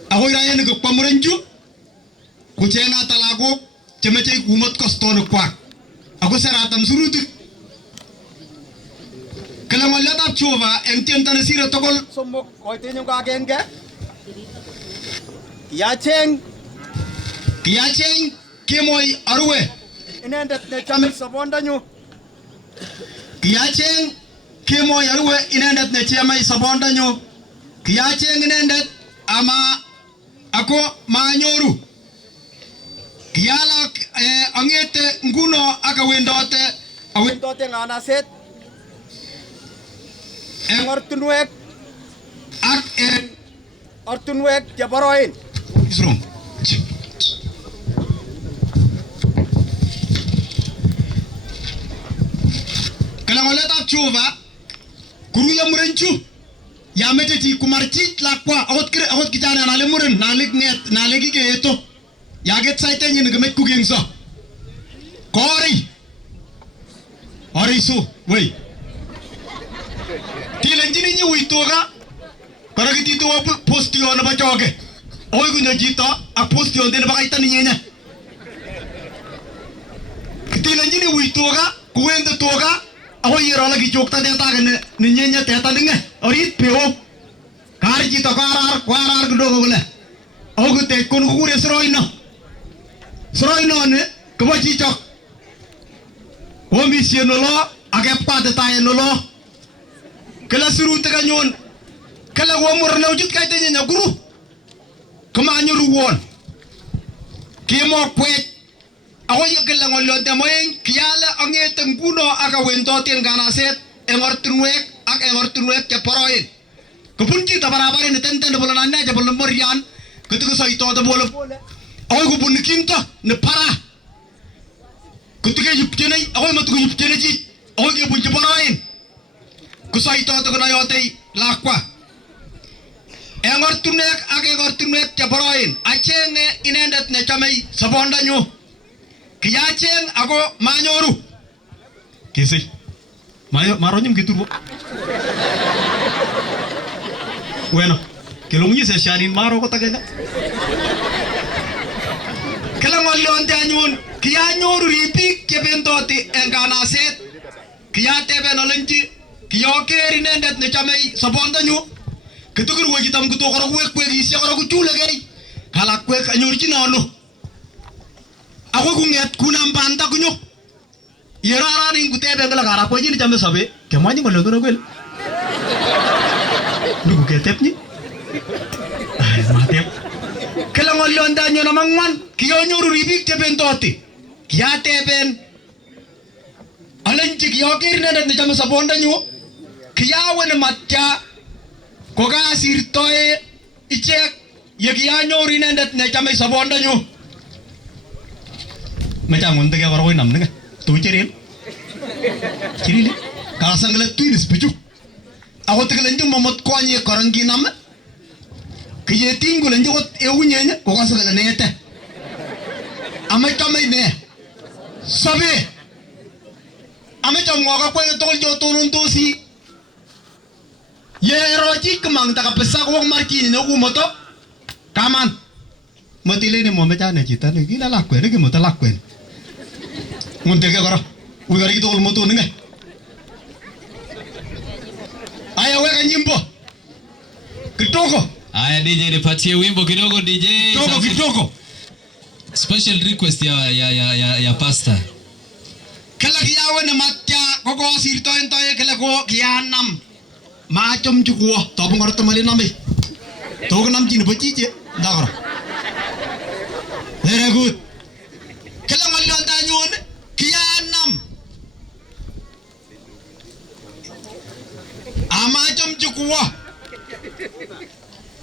Ako irayen ko pamurenju. Ko chena talago chemeche kumot kostono kwak. Ako seratam surutu. Kala ngoleta chuva enten tane sira tokol somok koitenyo ka agenge. Kiacheng kemoi arue. Inendet ne chame sabondanyu. Kiacheng kemoi arue inendet ne chame sabondanyu. Kiacheng inendet ama ako manyoru. Kiala angete nguno awendote nganaset en ortunwek ak en ortunwek cheboroin. Isrom. Kala ngoletab chuva kuruya murenchu ya meche chi kumarchit lakwa akot kijana nale muren nale kikeeto ya get saite nyin kemet kugengso ori so wey tilenjini nyi uitoga Kora kititu wa postio na ba choge. Oi kunyo jito a postio de ba kaita ni nyenya. Kitila njini wituga kuwende tuga oi yero lagi jokta de ta ne ni nyenya te ta dinge. Orit peo. Kar jito kwarar gdo gole. Ogu te kun kure sroino. Sroino ne kabo chichok. Omi sieno lo agep pa de ta no lo. Kala suru te kanyon. Kala wo mur na ujut kay tanya nya guru. Kama nyuru won. Ki mo kwet. Ako yegel ngol de moyen kiyala angeteng kuno aga wento tien ganaset engortunwek ak engortunwek ke poroin. Kupun kita barabarin tenten bolan anna je bolan morian ketuku so ito de bolan. Ako kupun kinta ne para. Ketuke yupkene ako matuku yupkene ji. Ako ke pun poroin. Kusa ito to na yote lakwa. Engortunek ak engortunek ke poroin. Achenge inendet ne chamei sabonda nyu. Kiyacheng ako manyoru. Kisi. Maronyum kiturbo. Bueno, que lo munyi se sharin maro ko tagaga. Kala ngolyon te anyun kiyanyoru ripik ke bendoti enganaset. Kiyate benolenji kiyoker inendet ne chamei sabonda nyu. Kitukur wejitam kutokoro kwek isya koro kuchule gei. Kala kwek anyorchi nono. Ako kunget kunam banda kunyo. Yerara ning kutebe ngala kara ko jini chame sabe. Kemanyi ngolo ngoro kwel. Nuku ketep ni. Ay matep. Kala ngolo ndanyo na mangwan kiyo nyoru ribik teben doti. Kiya teben. Alenji kiyo kirne ne chame sabonda nyo. Kiya wene matya koga sirtoe ichek ye kiya nyoru inendet ne chame sabonda nyo. Macam untuk yang orang nam dengar, tu ceril ni, kalau sanggup tu ini sepuju. Aku terkelenjung mamut kuanya korang ginam, kerja tinggal lenjung kot eunya, kau kan sanggup nete. Amai kamai ne, sabe. Amai jam ngakak kau yang tol jauh turun tu si. Ye roji kemang tak pesak uang marki ni aku moto, kaman. Motile ni mau macam ni cita ni, gila lakuin, ni kita lakuin. Munte ke karo, uigari kita ul moto nengai. Aya weka nyimbo, kitoko. Aya DJ nipatie wimbo kidogo DJ. Kitoko. Special request ya pastor. Kala kiawe na matya, koko sirto entoye kala ko kianam. Macam cukuwa, topo ngaro temali nami. Toko nam cini becice, dakar. Very good. Kala ngalion tanyun. Kianam amachom chukua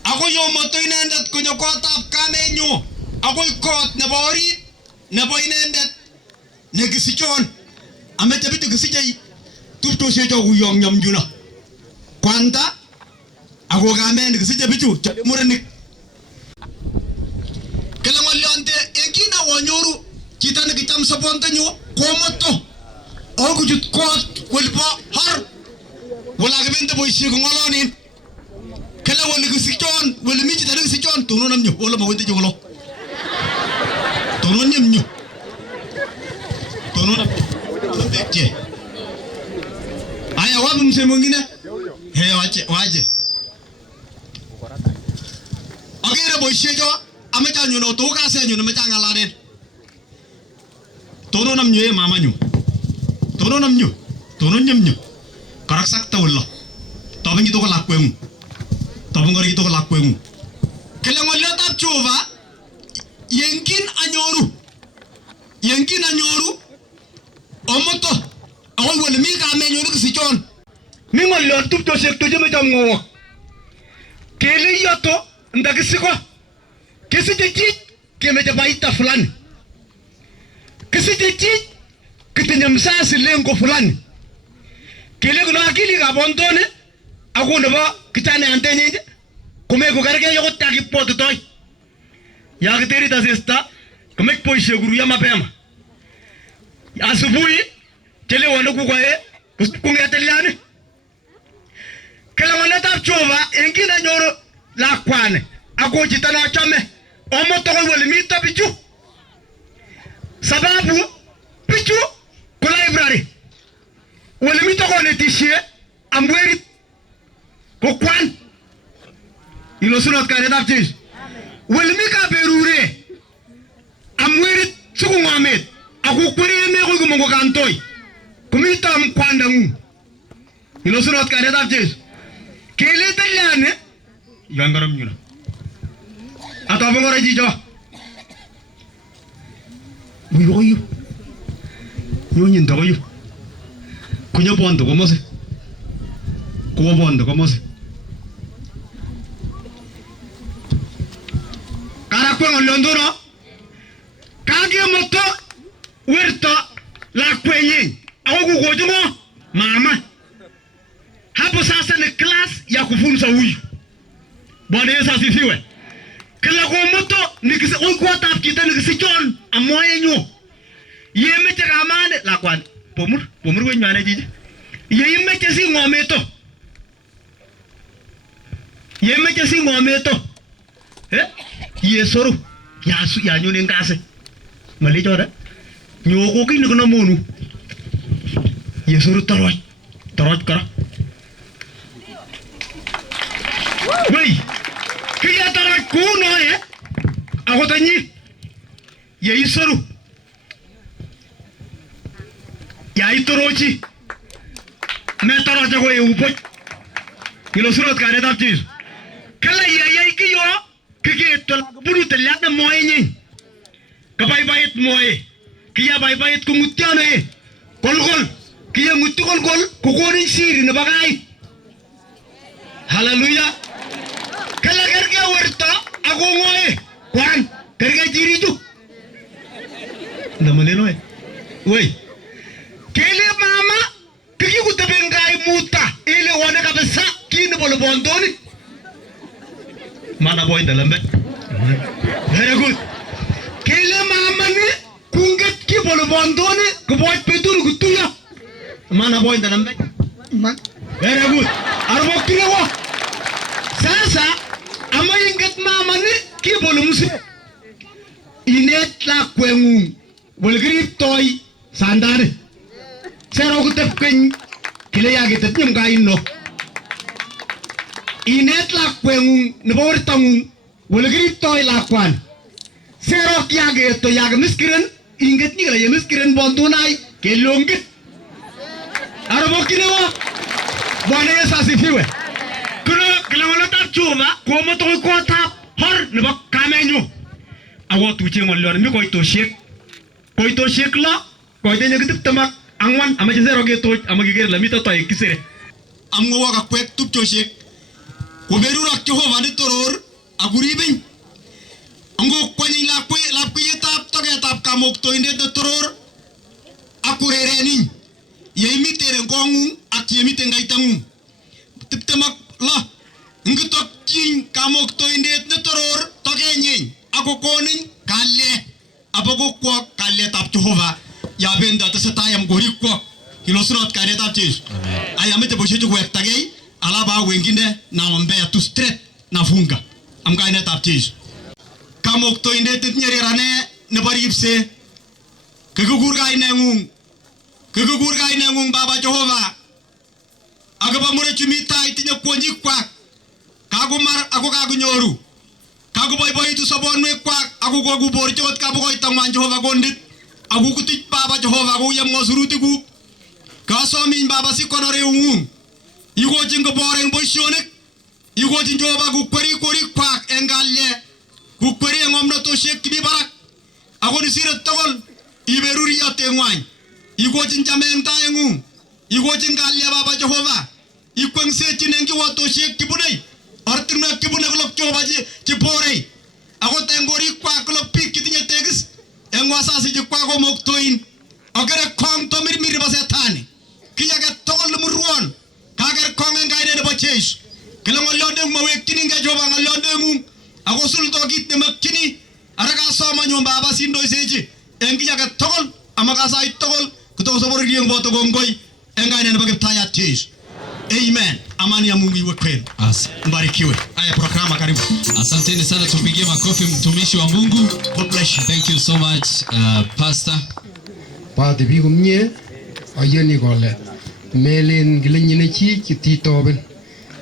ako yo moto inendet kunyo kotab kamenyu ako kot nebo orit nebo inendet nekisichon amete bitu kisichei tuptoshe cho kuyong nyamjuna kwanta ako kamen kisiche bitu chale murenik kala ngolionte engina wonyoru kita nak kitam sabonda nyu komoto ogu jut kot welpa har wala gebende boy shi ngolonin kala wala gisichon wala mi jita gisichon tono nam nyu wala ma wente jolo tono nyam nyu tono nam je aya wabu mse mwingine he waje agere boy shi jo amecha nyu no to ka se nyu no mecha ngaladen tono nam nyu mama nyu tono nam nyu tono nyam nyu karak sak tawlo tobeng itu ko lakweng tobeng gori itu ko lakweng kele ngolyo tap chova yenkin anyoru omoto awoy wala mi ka me nyoru si chon mi ngolyo tup to sek to jeme jam ngo kele yoto ndagisiko kesi jeji keme jabaita fulani kesi jeji kitinyamsa silengo fulani kile kuna akili ka bontone akunda ba kitane antenye kume ko karge yo taki pot toy ya kiteri ta sesta kume poishe guru ya mapema asubuhi kile wano ku kwae kungeteliane Kelangoletab Jehova engine nyoru lakwane ako chito na chome omoto ko wali mito bichu sababu bichu ko library wali mito ko netishe amweri ko kwan ilo sunot kanetab Jesu wali mika berure amweri suku ngamet ako kweri eme ko gumongo kantoi kumita mkwanda ngu ilo sunot kanetab Jesu kele talyane yangaram nyuna atapa ngora jijo uyoyu nyonyin tokoyu kunya bondo komose kuwa bondo komose karakwe ngolondoro kage moto werto la kwenye au kukojumo mama hapo sasa ni class ya kufunza huyu. Bwana Yesu asifiwe. Kila kwa moto nikikuwa tapkita nikisichon amoye nyo. Yeme chakamane la kwan pomur wenyu ane jiji. Yeme chesi ngometo. Yeme chesi ngometo. Yesoro ya nyune ngase. Mali chora. Nyoko kini kuna monu. Yesoro taroj kara. Wei, kaya tara kuno ako tanyi, ya isoru, ya itorochi, me tara jago ye upoj, ilo surot kare tap Jesu. Kala ya ikiyo, kiki tola buru telak na moe nyi, kapai bait moe, kaya bai bait kumutiane, kol, kaya mutu kol, kukunin siri na bagay. Hallelujah. Kala kerja werta aku ngoe kwan kerja jiri tu namanya noe woi kele mama kiki kutabengai muta ile wana kabisa kini bolo bondoni mana boy dalam bet very good kele mama ni kunget ki bolo bondoni kuboy petur kutuya mana boy dalam bet very good arbo kirewa sasa ama inget mama ni ki bolumsi inet la kwengu bolgrip toy sandare sero ko tepken kile ya gete tim ga inno inet la kwengu ne bortangu bolgrip toy la kwan sero kya geto ya miskiren inget ni la miskiren bondunai ke longe arabo kinewa Bwana Yesu asifiwe. Kuna kelangoletab Jehova ko moto ko tap hor nebo kamenyu awo tuche ngolyon mi koitoshek la koitenye kitiptemak angwan amache zero getoj amakiker la mito toy kisere amgowa ka kwek tupchoshek koberurak Jehova ni toror aguribin ango kwanyi la kweyetab togetab kamoktoindet ne toror akurereni yemitere ngongung ak yemiten gaitangung tiptemak la ngitok king kamoktoindet ne toror togenyen akokonin kalle abagokwo kalletab Jehova yabenda tesatayam gorikwo kilosrot kalletab Jesu ayamete bosheju wektagei alaba wengine naombea tu straight nafunga amkainetab Jesu kamoktoindet nyererane nebo ripse kegugur kainengung Baba Jehova agaba mure chumita itinye kwonyi kwak kagumar ako kagunyoru kaguboiboitu sobonwek kwak ako koguborchi ot kabukoitangwan Jehova kondit ako kutich Baba Jehova kouyem ngosurutikuk kasomin Baba sikonoreungung igochin koboreng boisionik igochin Jehova kukweri kwak eng kalye kukweri eng ngomnotoshek chemi barak ako nisire togol iberuriote ngwany igochin chameng taengung igochin kalye Baba Jehova ikwengsechi eng kiwotoshek kibunei ortinwek kibune kulok Jehova chiborei ako tengorik kwak kulok biik chetinye tegis eng wasasi chikwak komoktoin akere kong tomirmiri bo setani kiyake togol nemurwon kaker kong eng kainet nebo Jesu kile ngolyondeng'ung mawekchinigei Jehova ngolyondeng'ung ako suldo kit nemakchini ara kasomanyon Baba sindoisechi eng kiyake togol amakasait togol kutokosoborieng boto kongoi eng kainet nebo Kiptayat Jesu Amen. Amani ya Mungu iwe kwenu. Mbarikiwe. Haya, programa karibu. Asanteni sana, tupigie makofi mtumishi wa Mungu. God bless you. Thank you so much, Pastor. Pati bi kumye ayeni kole melen gilenyine chi kititoben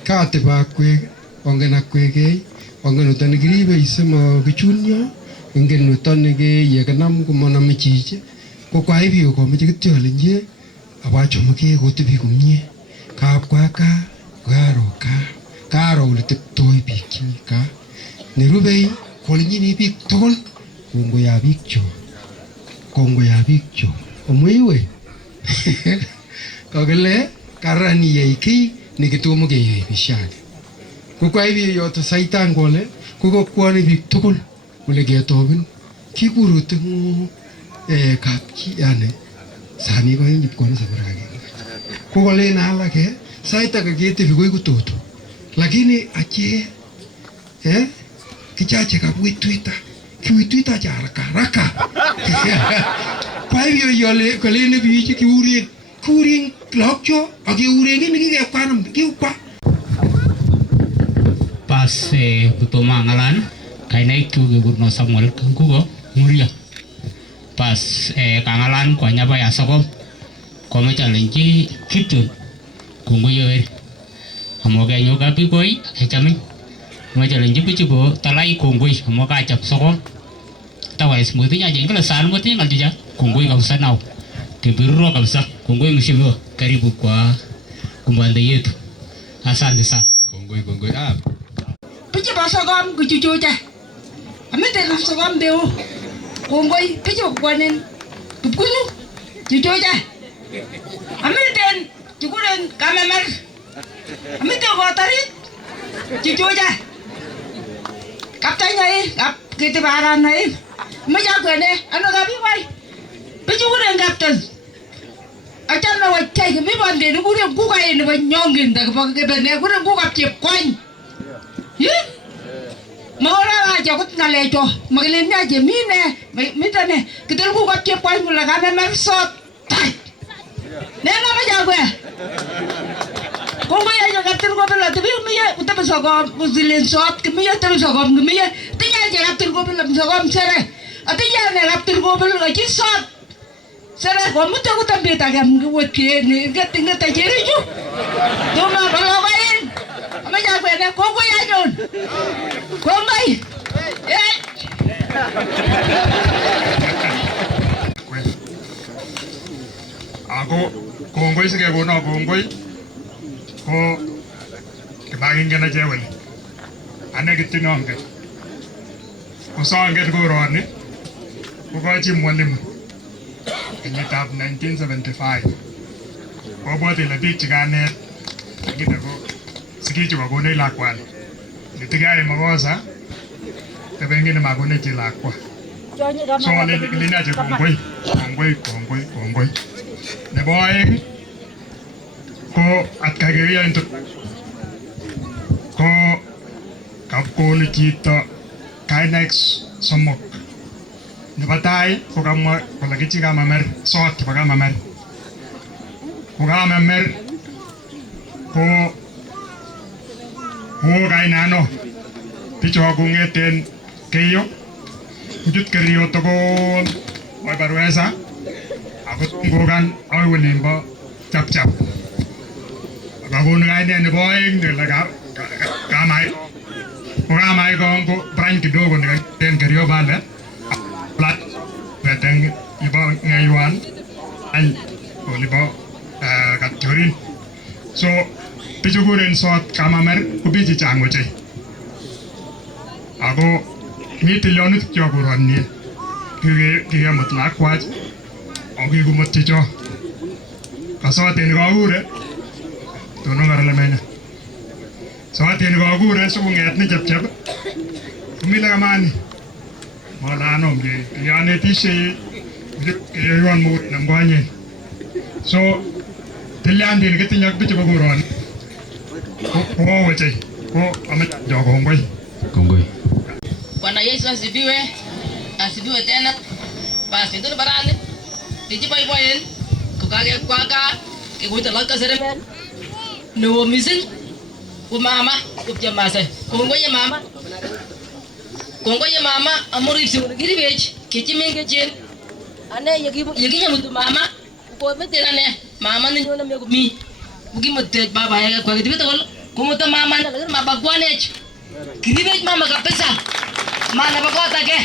kate ba kwe ongen akwege ongen utan gribe isema gichunyo ongen utan ge yeganam kumonam chiche ko kwa hivyo ko meje kityolenje awacho mke ko tibi kumye ka kwa ka karo ulitoi biki ka nerubei kolenyini bik togol kongo ya bikcho omwiwe kagele karani yeki nikitumo ge bishag ko kwa hivyo yote saitan gole ko kwani bik togol kule ge tobin kiburut kapki yani sami ko yip ko na sabarage ko gole na alake saita ka gete bigo kutoto lakini ache kichache ka Twitter cha haraka kwa hivyo yole kolene bichi kiurin lokcho akiurin ni kikekwanam kiukwa pas kutoma ngalan kainai tu gubernur Samuel Kugo Muria pas kangalan kwa nyaba ya Sokom kome challenge kitu kungo yoe amoga nyoga pikoi hechami mo challenge pichugo talai kongoi amoga chap Sokom tawa smoothie nya jengala san mo tingal juja kongoi kabisa nao kibirro kabisa kongoi mshimio karibu kwa kumbande yetu asante sana kongoi pichu Sokom kuchuchuja amete na Sokom deu kongoi pichu kwanen kupkunu chuchuja ameten chukuren kamemer amete kotarit chuchuja kaptanya kap kitibaran nai maja kwene ano gabi bai pichukuren kapten acha na wachai kimi bande ni kuren kuka ene banyongin da kebene kuren kuka chepkwany Mora aja kut ngalejo mageleni aja mine mitane kitel kuka chepkwany mula kamemer sot nena maja kwe Kongoi aja kapten ko bela tebi miye utabe Sokom muzilen sot kemiye tebi Sokom kemiye tinya aja kapten ko bela Sokom sere atinya ne kapten ko bela lagi sot sere ko muta ko tambe ta gam wet ke ni gatinga ta jeri ju toma balogain maja kwe ne kongoi aja kongoi ako kongoi sige kono kongoi ko kibagin gana jewel ane kitinonge kusonge koroni kukochi mwalimu kenyitab 1975 kobwoti ile biik chikanet lakini ko sikichu kakonech lakwani nitikayai makosa tebengine makonechi lakwa so linache kongoi nebo aeng ko atkai keyoen ko kapkoni chito kainaik somok nebo tai ko kamwa kole kichi kamamer sot chebo kamamer ko kamamer ko kainano bichu kong'eten Keyo kuchut Kerio tugul oi Barwesa ako sungukan akoi olimbo Chapchap akakon kainet nebo aeng nele Kamai ko Kamai ko branch kidogo nekakiten Kerio pale plat beteng ibo ngaywan ay olibo Kapchorin so bichu kuren sot kamamer ko bichu chang ochei ako mi tilionit kyok koromie kikemut lakwach ako kikumut chicho kasoteni kakure tono karalemenya soteni kakure sikong'et ni chepchep komile kamani molanom kianetishei keyoiwon mut nemkonyen so tilyandin kitinye ak bichu bo koroni ko ochei ko ameche jo kongoi Bwana Yesu asifiwe tena. Basi ndio barani. Tiji boy kukage kwaka kikuita laka seremen. neo missing ko mama ko jamase kongo ye mama amuri si giribech kichimenge chen ane yegi mutu mama ko metera ne mama ni nyona me ko mi bugi mutte baba ya ko gidi betol ko mutu mama na ma bagwanech giribech mama kabisa mana bakota ke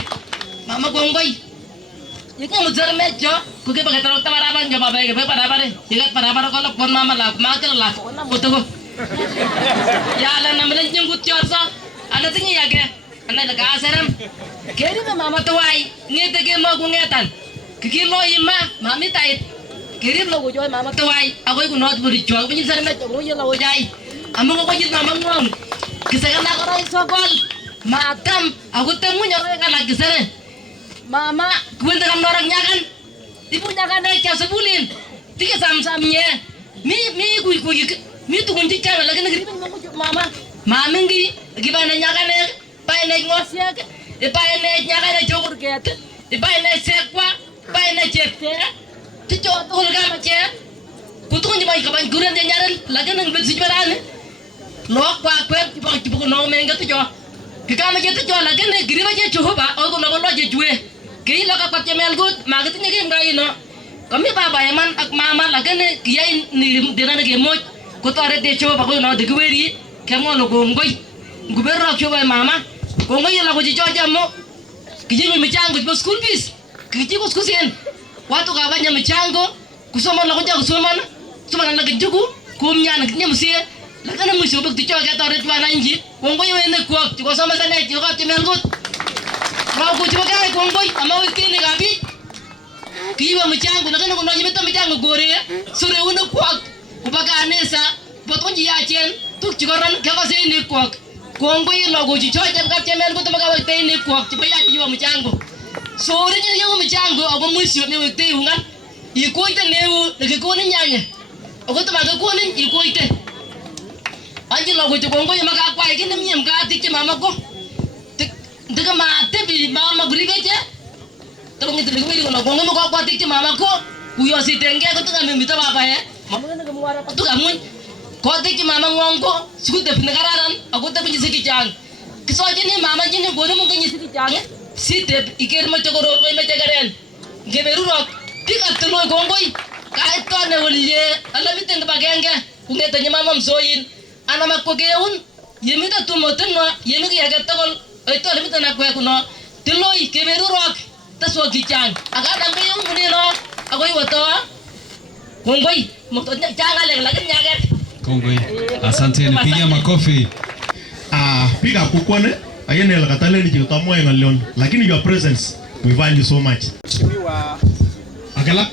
mama kongoy yegi mutu mecho ko ke bakata tamara ban jaba ba ke para bare yegat para bare ko pon mama la ma ke la ko na mutu ko ya la na melen jengut chorsa ana tingi ya ke ana daga asaram keri na mama tuwai ngete ke mo kungetan kikilo ima mami tait keri lo gojoy mama tuwai akoy kunot buri chwa binyi sarme to ngoy lo gojai amu ko jit mama ngong kisaka na ko rai sokol matam aku temu nyore kana kisare mama kuwenta kam norang nyakan ibu nyakan ai cha sebulin tiga sam-samnya mi tu kunci cara lagi negeri mama ngi gimana nyakan paine ngosiak paine nyakan jogur ket paine sekwa paine chete ticho to ga ma che kutung ni mai kaban guran de nyaran lagi nang bet sijaran lo kwa kwet tibo no menga ticho kikama je ticho lagi ne giri ma je choba o ko no lo je jue ke lo ka kwat mel gut ma gati ne ngai no kami baba yaman ak mama lagi ne kiyai ni dina ne mo ko tare de choba ko no de gweri ke mo lo gongoi gubernur choba mama gongoi la ko je jamo kijiji michango kwa school fees kijiji kwa skusien watu kawanya michango kusoma na kuja kusoma na kijuku kumnyana kinyamusie lakini mwisho bukti choka tore twana inji gongoi wene kwa soma sana kwa timelgo kwa kuchoka gongoi ama witini gabi kiwa michango lakini kuna nyimeta michango gore sure uno kwa kubaka anesa botonji yachen tu chikoran kwa sini kwa gongoi logo chichoja kwa timelgo tumaka witini kwa tibaya jiwa michango sore ni yo michango abo mwisho ni witini unga ikoite leo nikikoni nyanya okoto magakoni ikoite anji logo chikongoi maka kwa ikini mnyemka tiki mama ko ndika matebi mama guribeje tongi tili ko gongo mo kwa tiki mama ko kuyo sitenge ko tunga mimita baba mama ne kamwara patuga mun ko tiki mama ngongo sikude pinagararan akote pinjisi jang kisoje ni mama jini gori mo kinyi siki jang site iker mo chogoro ko me chagaren geberu rok tika tulo gongoi kai to ne wolye alabite ngabagenge kungeta nyama msoyin ana makogeun yemita tumotenno yemigi yagatol ito alabite na kwe kuno tiloi geberu rok taswa kichang agada ngayong munino akoy wato gongoi mo changa le lagin nyaget Kongoi. Asante, nipigia makofi. Piga kukwane ayene la katale ni jitomo en leon lakini your presence we value so much. Agala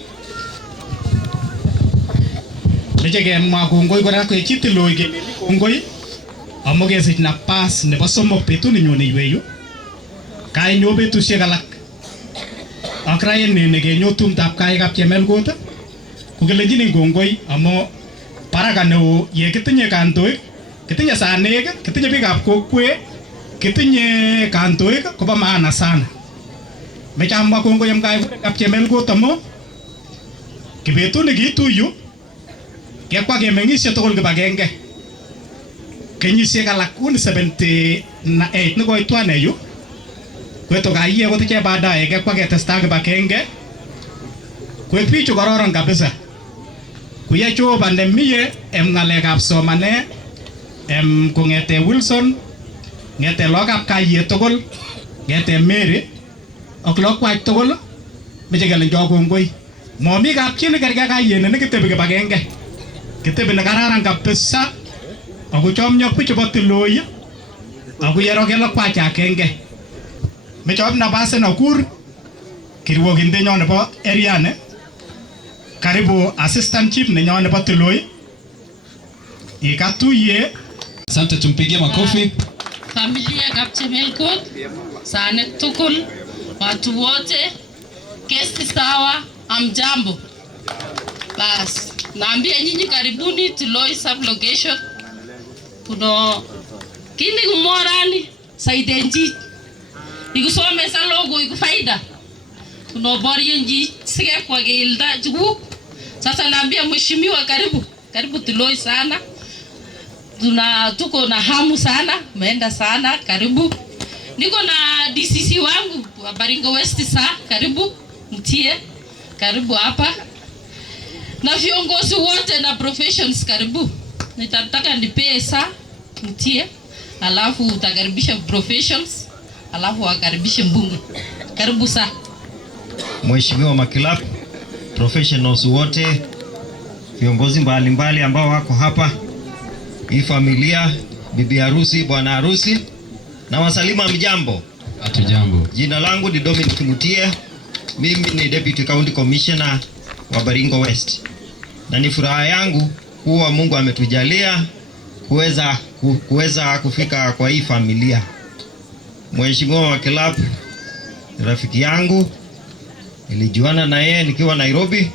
lejege ma kongoi kora ko chitilo ige kongoi amoge sit na pass nebo somok betu ni nyone iweyu kai nyo betu shegalak akraye ne ge nyotum tap kai kap chemel gota kugelejini kongoi amo paraga neo ye kitinye kantoik kitinye sanek kitinye bikap kokwe kitinye kantoik koba maana sana mechamba kongoi mkai kap chemel gota mo kibetu ni kituyu kekwa kemengishe tugul kibagenge kenyisiek alak 78 nekoitwane yu kweto kaiye kotiche baadaye kekwa ketesta kibagenge kwek bichu kororon kabisa kuya Jehova nemiye ngalekab somanet kongete Wilson ngete lokab kaiye tugul ngete Mary ak lokwach tugul meche kelen kongoi momi kapchini kerge kaiye ne kitebi kibagenge kitebi ne kararan kabisa ako chomyo bichu bo Tiloi ako yero ke lokwach agenge mechob nabase nakur kirwokindenyo nebo area ne karibu assistant chief nenyo nebo Tiloi ikatuye. Asante, tumpigie makofi. Familia Kapchemelkot sane tukul watu wote kesi sawa, amjambo. Bas naambia nyinyi karibuni Tiloi sub location. Kuno kini kumorani saidenji ikusomesa logo ikufaida kuno borienji sige kwa gilda jugu. Sasa naambia mheshimiwa karibu Tiloi sana tuko na hamu sana, umeenda sana, karibu. Niko na DCC wangu wa Baringo West saa, karibu mtie, karibu hapa. Na viongozi wote na professions karibu. Nitataka nipee saa mtie, alafu utakaribisha professions, alafu wakaribishe mbunge. Karibu saa. Mheshimiwa Makilap, professionals wote, viongozi mbalimbali ambao wako hapa, hii familia, bibi harusi, bwana harusi, na wasalima mjambo. Hatujambo. Jina langu ni Dominic Mutie. Mimi ni Deputy County Commissioner wa Baringo West. Na ni furaha yangu kuwa Mungu ametujalia kuweza kufika kwa hii familia. Mheshimiwa Makilap rafiki yangu, nilijuana na yeye nikiwa Nairobi,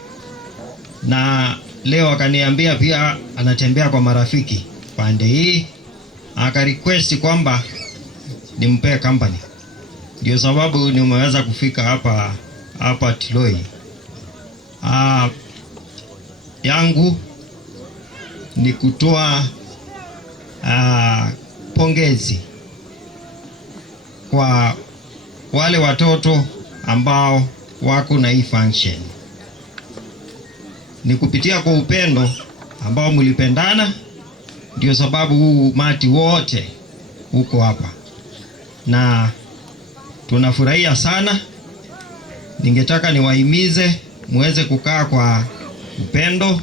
na leo akaniambia pia anatembea kwa marafiki pande hii, aka request kwamba nimpe company. Ndio sababu nimeweza kufika hapa Tiloi. Yangu ni kutoa pongezi kwa wale watoto ambao wako na hii function. Ni kupitia kwa upendo ambao mlipendana, ndio sababu huu umati wote uko hapa, na tunafurahia sana. Ningetaka niwahimize muweze kukaa kwa upendo,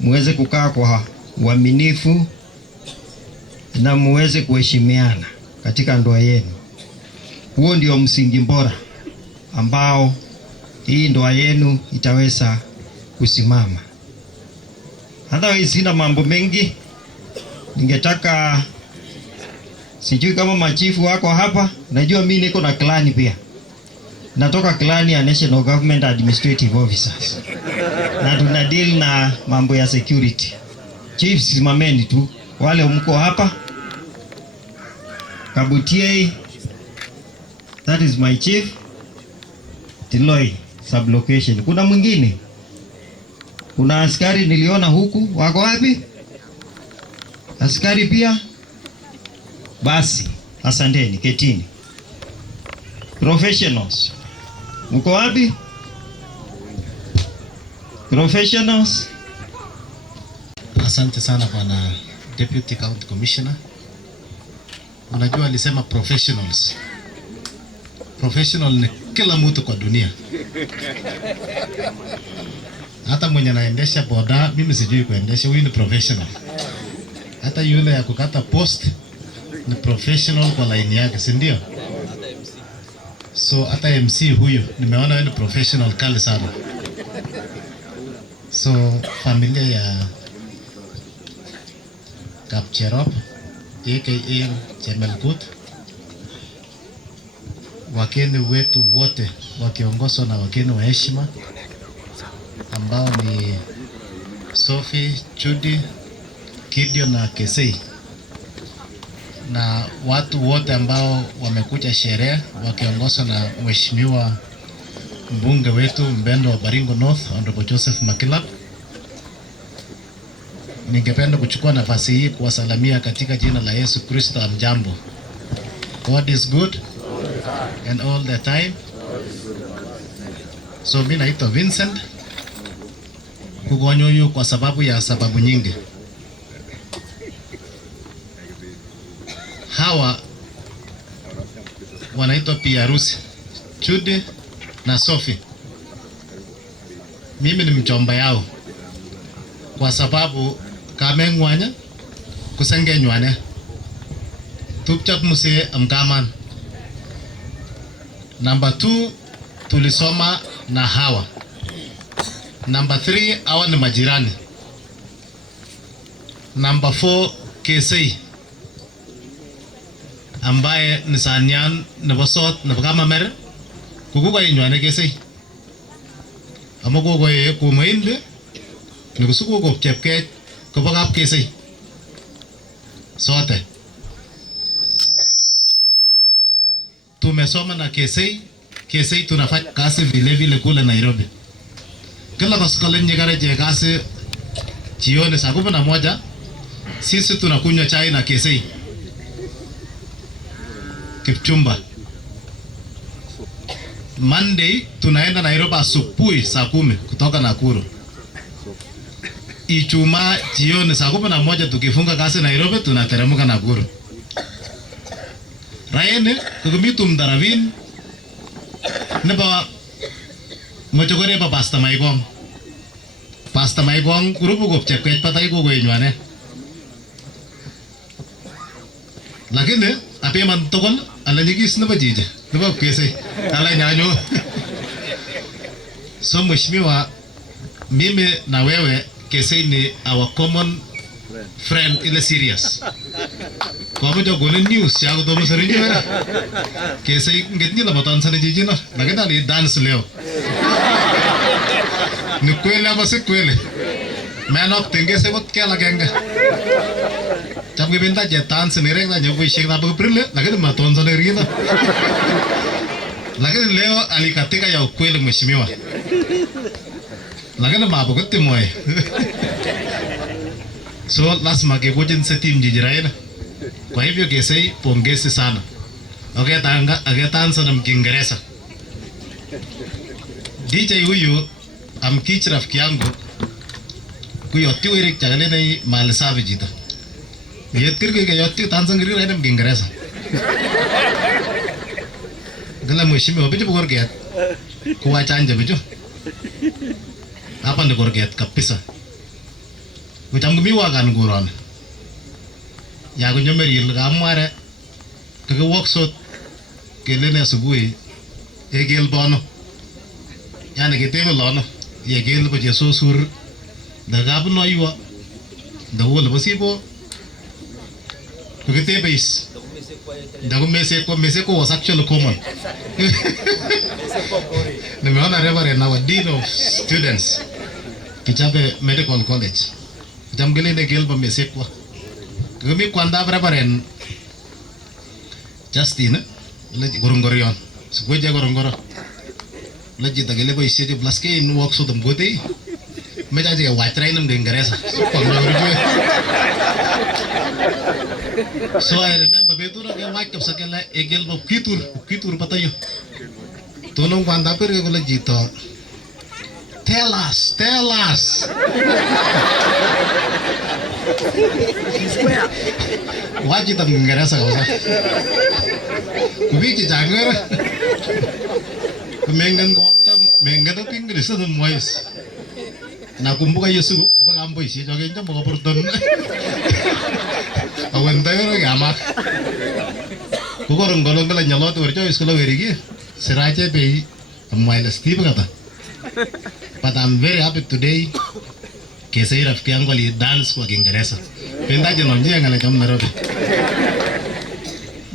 muweze kukaa kwa uaminifu, na muweze kuheshimiana katika ndoa yenu. Huo ndio msingi bora ambao hii ndoa yenu itaweza kusimama. Hata sina mambo mengi. Ningetaka, sijui kama machifu wako hapa, najua mimi niko na klani pia. Natoka klani ya National Government Administrative Officers. Na tuna deal na mambo ya security. Chief, simameni tu. Wale mko hapa. Kabutie, that is my chief. Tiloi sublocation. Kuna mwingine? Kuna askari niliona huku, wako wapi? Askari pia? Basi, asanteni, ketini. Professionals, mko wapi? Professionals. Asante sana bwana Deputy County Commissioner. Unajua alisema professionals. Professional ni kila mtu kwa dunia. Hata mwenye anaendesha boda, mimi sijui kuendesha, huyu ni professional. Hata yule ya kukata post ni professional kwa line yake, si ndio? So hata MC huyu nimeona yeye ni professional kali sana. So familia ya Kapcherop aka Chemelkut, wakeni wetu wote wakiongozwa na wakeni wa heshima ambao ni Sophie, Judy, Gideon na Kesei, na watu wote ambao wamekuja sherehe wakiongozwa na mheshimiwa mbunge wetu Mbendo wa Baringo North, Honorable Joseph Makilap. Ningependa kuchukua nafasi hii kuwasalamia katika jina la Yesu Kristo. Amjambo. God is good and all the time. So mimi naitwa Vincent Kugonyoyo kwa sababu nyingi. Hawa wanaitwa pia harusi, Judy na Sophie. Mimi ni mchomba yao kwa sababu kamengwanya kusengenywane tupchap muse amkaman. Number 2 tulisoma na hawa. Number 3 hawa ni majirani. Number 4 Kesei ambaye ni sanyan nebo sot nebo kamamer kukuko inywane Kesei amoko koe kumainde nikusuko ko chepkech kobo kap Kesei sote tumesoma na Kesei. Kesei tunafanya kazi vile vile kule Nairobi. Kila koskole nyekare je kazi jioni saa 11 Sisi tunakunywa chai na Kesei Kipchumba. Monday tunaenda Nairobi asubuhi saa 10 kutoka Nakuru. Ijumaa jioni saa 11 tukifunga kazi Nairobi tunateremka Nakuru. Raene kukumitum daravin nebo mochokore pa Pastor Maigong. Pastor Maigong grupu kop chepket patay ko kwenywane. Lakini ape man tokol ala nyigis nebo jije nebo Kesei ala nyanyo. So mheshimiwa, mimi na wewe Kesei ni our common friend ile serious. Kwa mmoja gole news ya kutomo sarinyo era. Kesei ngetni la batan sana jiji na lakini ali dance leo. Ni kweli ama si kweli? Man of tengese wat kela genga. Jab ke benda je dance ni rek na nyo kuishik na bukuprile lakini maton sana rina. Lakini leo alikatika ya ukweli mheshimiwa. Lakini mabukuti moe. So lazima kekujin sa team jijiraina. Kwa hivyo Kesei, pongezi sana. Agetanza na Mkiingereza. DJ huyu amkich rafiki yangu kuyoti wirik chagale na mali safi jita. Yetkir ke yoti tanza ngiri raina Mkiingereza. Gala mheshimiwa bicho gorget. Kuwa chanja bicho. Hapa ni gorget kabisa. Kuchamgumiwa kan guron. Ya kunyomeril kamware kake workshop kelene asubuhi egel bono yani ketebe lono yegel bo jeso sur da gabno yiwa da wol basibo ketebe is da mese ko was actually common. Nimeona Reverend now Dean of Students Kichape Medical College jamgele ne gel bo mese ko kami kwanda Reverend Justin leji gorongorion sikuja gorongoro leji tagele bo isije blaske in workshop dum gode meja je white rain ng Ingereza so I remember betura ke white kap sakela egel bo kitur patayo tolong kwanda per ke leji to tell us wajib tam Ingereza kausa kubi kijangar kumengan gokta mengan to Inggris to mois nakumbuka Yesu kaba kambo isi joge nja mo pordon awan tayo gama kugorong golong kala nyalot werjo iskola werigi sirache be moile Steve kata. But I'm very happy today Kesei rafiki yangu ali dance kwa Kiingereza. Penda je nonje ngale kama Nairobi.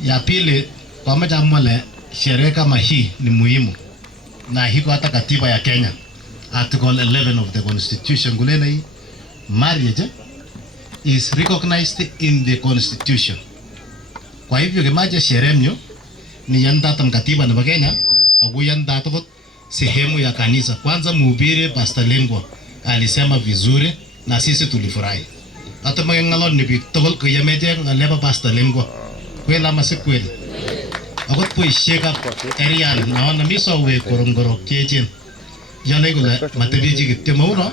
Ya pili kwa mjamole sherehe kama hii ni muhimu. Na hiko hata katiba ya Kenya. Article 11 of the Constitution gulena hii marriage is recognized in the Constitution. Kwa hivyo kimaje sherehe mnyo ni yanda katiba na Kenya au yanda to sehemu ya kanisa. Kwanza mhubiri Pastor Lengwa alisema vizuri na sisi tulifurahi. Hata mangalon ni bitol ko yameje ngaleba Pastor Lengwa. Kwela masi kweli. Akot po isheka area naona miso we korongoro kechen. Yana igula matebiji kitema uno.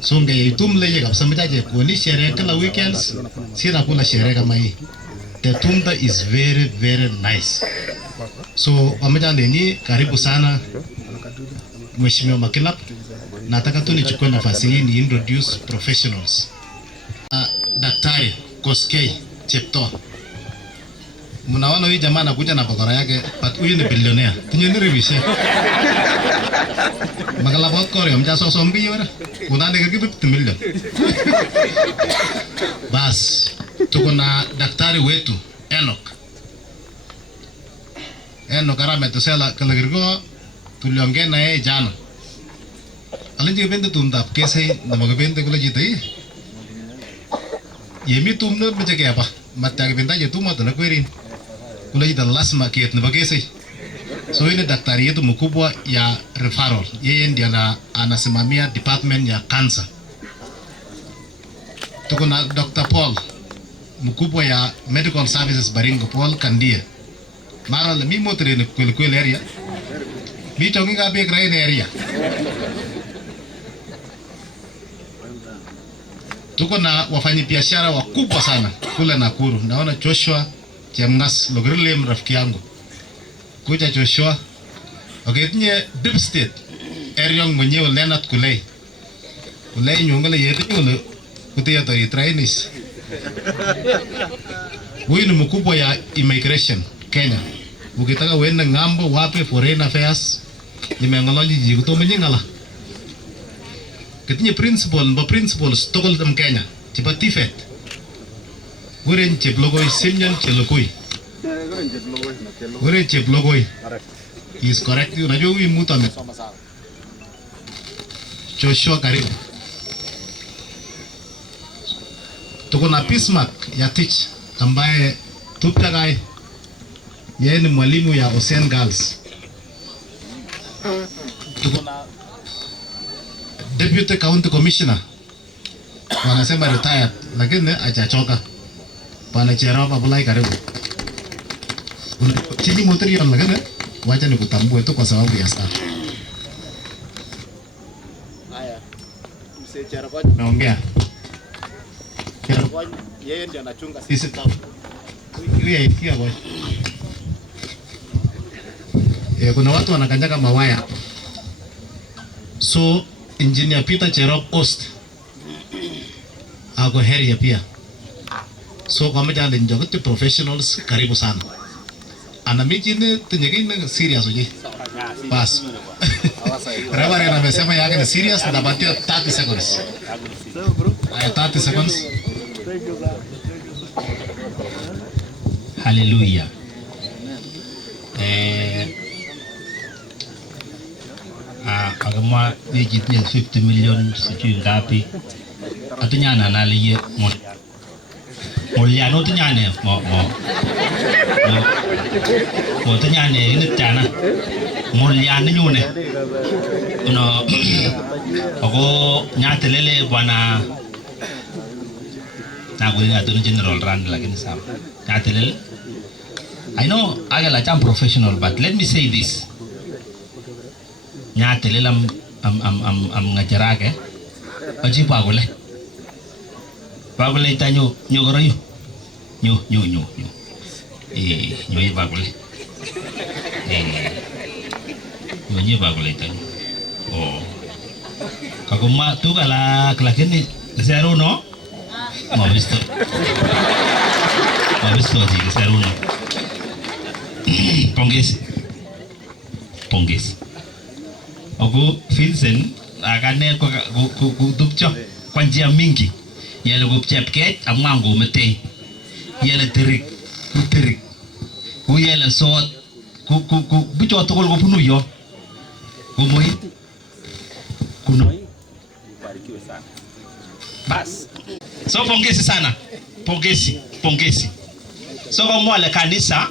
So nge itumle ye kabisa mtaje kuoni sherehe kila weekends sina kula sherehe kama hii. The tumda is very very nice. So wamejande ni karibu sana Mheshimiwa Makilap. Nataka tu nichukue nafasi hii ni introduce professionals. Daktari Koskei Chepto. Mnaona huyu jamaa anakuja na bakora yake, but huyu ni billionaire. Tinyeni revishe. Makalabot kore mjaso sombi yora. Unande kaki 50 million. Bas, tuko na daktari wetu Enoch. Enoch arametusela kalagirgo tuliongea na yeye jana. Alinje bende tumdap Kesei na magabende kula jitai. Yemi tumne mjeke apa? Matag benda je tuma to na kwerin. Kula jita lasma kiet na Kesei. So ile daktari yetu mkubwa ya referral. Yeye ndiye anasimamia department ya cancer. Tuko na Dr. Dr. Paul, mkubwa ya Medical Services Baringo, Paul Kandia. Mara le mimo tere kweli area. Mi chongi ka big rain area. Tuko na wafanyabiashara wakubwa sana kule Nakuru. Naona Joshua Chemngas Logrilem rafiki yangu. Kuja Joshua. Oketinye Deep State. Eriong mwenyewe Leonard Kulei. Kulei nyongole yetu nyongole kutia tori trainees. Huyu ni mkubwa ya immigration Kenya. Ukitaka uende ngambo wapi foreign affairs nimengolonji jikuto mnyingala. Ketinye principles tokol tam Kenya. Chipa tifet. Guren Cheplogoi Simeon Chelokoi. Guren Cheplogoi. He is correct. Unajua huyu mtu amesoma sana. Joshua karibu. Tuko na Pismark ya Teach ambaye tuptagai yeye ni mwalimu ya Ocean Girls. Tuko na Deputy County Commissioner wanasema retired lakini hajachoka. Bwana Cherova Bulai karibu. Chini moteri yon lakini wacha nikutambue tu kwa sababu ya staff. Haya. Mzee Cherova naongea. Cherova yeye ndiye anachunga sisi town. Yeye ikia boy. Kuna watu wanakanyaga mawaya. So Engineer Peter Cherop Ost ako heria pia. So kwa mjane njogote professionals karibu sana. Ana mijine tenyegine serious uji. Bas. Reverend amesema yake ni serious na batia 30 seconds. Aya 30 seconds. Hallelujah. Agama digit ya 50 million sijui ngapi. Atunyana naliye Moliano tunyane mo tunyane ini tana Moliano nyune uno ako nyatelele bwana nakuya atu general run lakini sawa nyatelele. I know agala cham professional but let me say this. Nyatelele am ngajarake aji pagule bagule tanyo nyogoroyo nyo nyo bagule nyo bagule tanyo oh kaguma tu kala lakini zero no mavisto ji zero no pongezi ogo Vincent akane ko dupcho kwa njia mingi yale go chepket amwango mete yale terik yale sot bicho tokol go punu yo umoi kuno barikiwe sana bas so pongezi sana pongezi so kwa mwale kanisa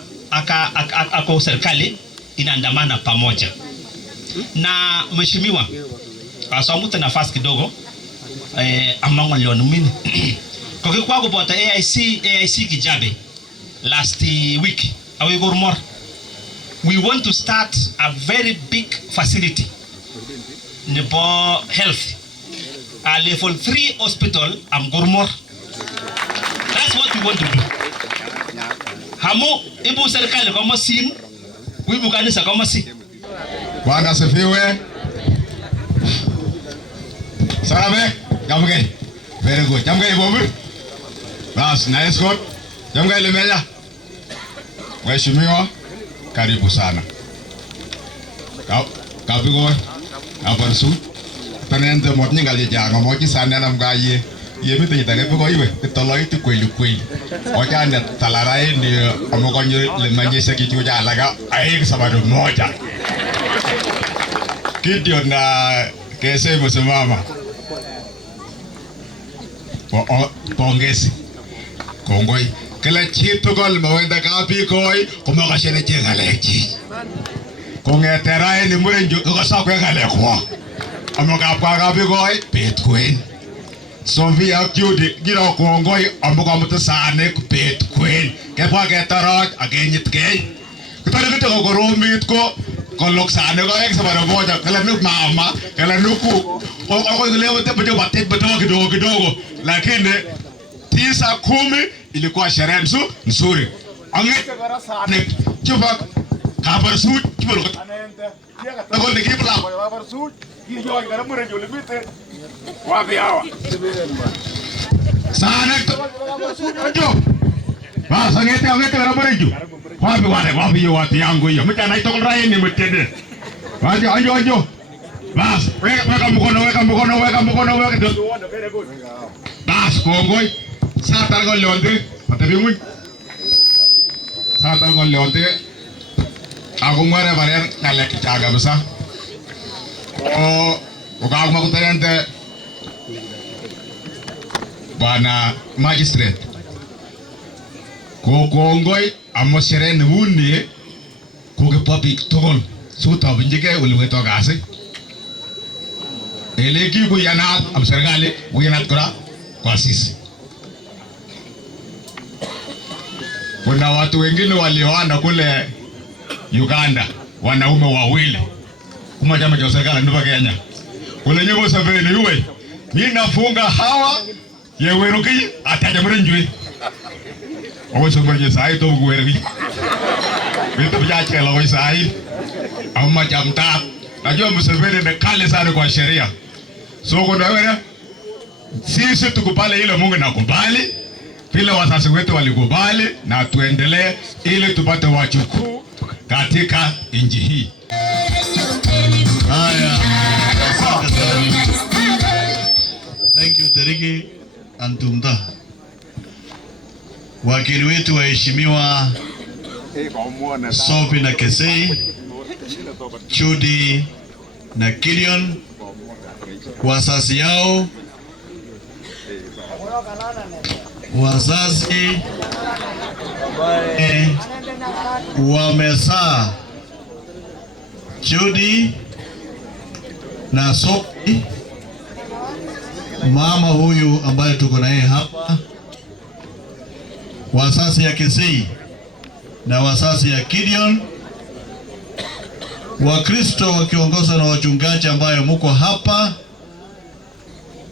ako serikali inaandamana pamoja na mheshimiwa asamuta nafasi kidogo amango leo mimi kwa kwa kupata AIC Kijabe last week awe gormor we want to start a very big facility Nebo Health a level 3 hospital am gormor. That's what we want to do. Hamo ibu serikali kama sim wibu kanisa kama si Bwana asifiwe. Sabe? Jamge. Very good. Jamge bobu. Bas, nice good. Jamge limeja. Mheshimiwa, karibu sana. Kapigo. Abarsu. Tanente motni ngali janga mochi sana na mgaye. Yemi tanyitake piko iwe. Itoloi tu kweli. Ocha ne talarai ni amokonyo lemanje sekichu jalaga. Aik sabado moja. Gideon na kese msimama. Pongezi. Kongoi. Kila chitu kol mawenda kapi koi kumakashene jenga lechi. Kongeterai ni mure njuka sako ngale kwa. Amoka kwa kapi koi pet queen. Sofia ak Judy giro kongoi amu kamut sanik bet kwen kebwa ketoroj akenyitkei kitore kitoko koromit ko kolok sanik aeng sabara moja kala nuk mama kala nuku kwa leo tepe batet batoa kidogo lakini 9-10 ilikuwa sherehe nzuri angeke kora sanik chupa kabar suit chupa lokot tako ni kipla kabar suit kiyo ngara mure jolimite wapi hawa sanik jo bas angete ngara mure jo wapi yo watu yangu hiyo mtana itokora yeye ni mtende ajo bas weka mkono bas kongoi sata ko leonte patabi ngui sata ko leonte ako ngare bare ngale kichaga basa ukaguma kutarente bana magistrate ko kongoi amo shereni wuni ko ke public togol suta binjike ulimeto gase eleki ko yanat am serikali uyanat kora kwa sisi. Kuna watu wengine walioana kule Uganda, wanaume wawili kuma chama cha serikali ndio Kenya kule nyugo saveni yuwe mimi nafunga hawa yeweruki ataja mrenjwe owo somberje sai to gwerwi vitu vyache la sai au majamta najua Museveni ni kali sana kwa sheria so kuna wewe sisi tukubali ile Mungu nakubali vile wazazi wetu walikubali na tuendelee ili tupate wachukuu katika nchi hii. Haya, asante sana. Thank you Teriki Antumda. Wakili wetu waheshimiwa Sophie na Kesei, Judy na Gideon, wazazi yao, wazazi wamezaa Judy na Sophie, mama huyu ambaye tuko naye hapa, wazazi ya Kesei na wazazi ya Gideon, Wakristo wakiongozwa na wachungaji ambayo muko hapa,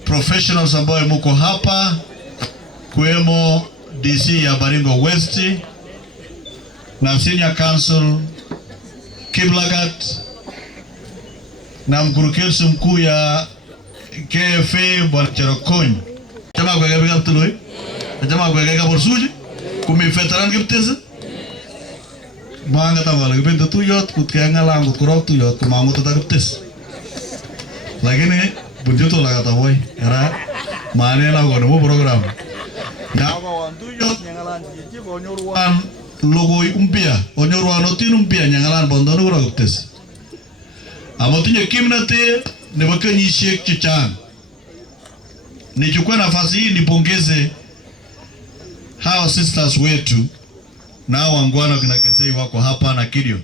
professionals ambayo muko hapa, kuemo DC ya Baringo West na Senior Council Kiblagat na mkurugenzi mkuu ya KFA Bwana Cherokony. Jamaa kwa gabi kaptuloi, jamaa kwa gabi borsuji, kumi veteran kiptese. Manga tawala kipende tuyot kutkanga langu kurok tuyot kumangu tata kiptese. Lakini bunjuto laga tawoi, era mane la gono program. Dawa wanduyot nyangalan jiji onyoruan logoi umpia, onyoruan otin umpia nyangalan bondonu kurok kiptese. Amotinye kimnate nebo kenyisiek chechang. Nichukue nafasi hii nipongeze hawa sisters wetu na wangwana kina Kesei wako hapa na Gideon.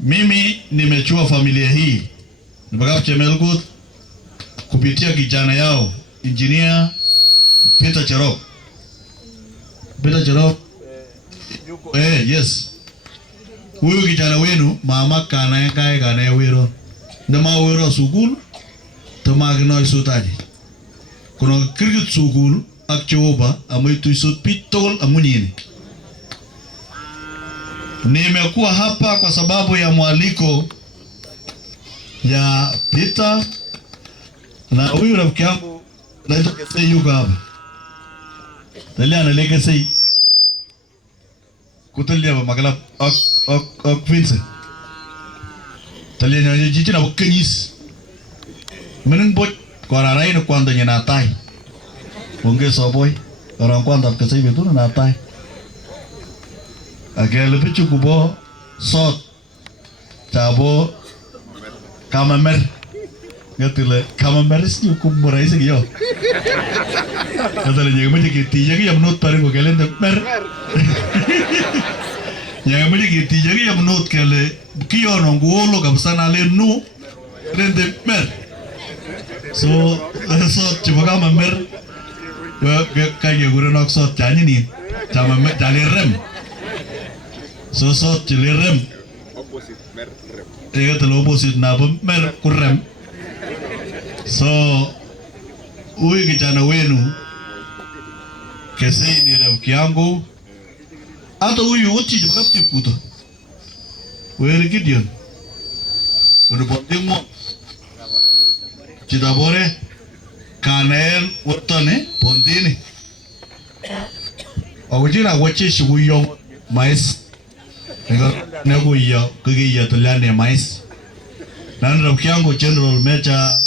Mimi nimechua familia hii nimekapa Chemelgut kupitia kijana yao engineer Peter Cherop. Yes. Huyu kijana wenu mama kana kana wero. Ndama wero sukul tamag noy sutaji. Kuna cricket sukul ak choba amoitu isut pitol amunini. Nimekuwa hapa kwa sababu ya mwaliko ya Peter na huyu rafiki yangu naitwa Kesei yuko hapa. Talia analeke sei kutelia ba magala ok Vincent. Talia nyanyi jiji na kenyis. Meneng bot korarai no kwando nyana tai. Onge soboy orang kwando Kesei betu na tai. Agele pichu kubo sot tabo kamamer ngatile kamamer sih kumburai sih yo. Katanya jangan macam gitu, jadi yang menurut paling gue kalian mer. Jangan macam gitu, jadi yang menurut kalian kion orang gue lo kapasan alen nu kalian mer. So sot chebo kama mer kage gure nok sot chani ni chama chale rem. So sot chile rem. Ega telo opposite na mer kurem. So huyu kijana wenu Kesei ni rafiki yangu. Hata huyu uchi jibakati kuto. Wewe Gideon. Unapotemo Chidabore Kanel Wotane Pondini. Awujina wachi shuyo mais. Nego ya kugiya tulane mais. Na rafiki yangu General Mecha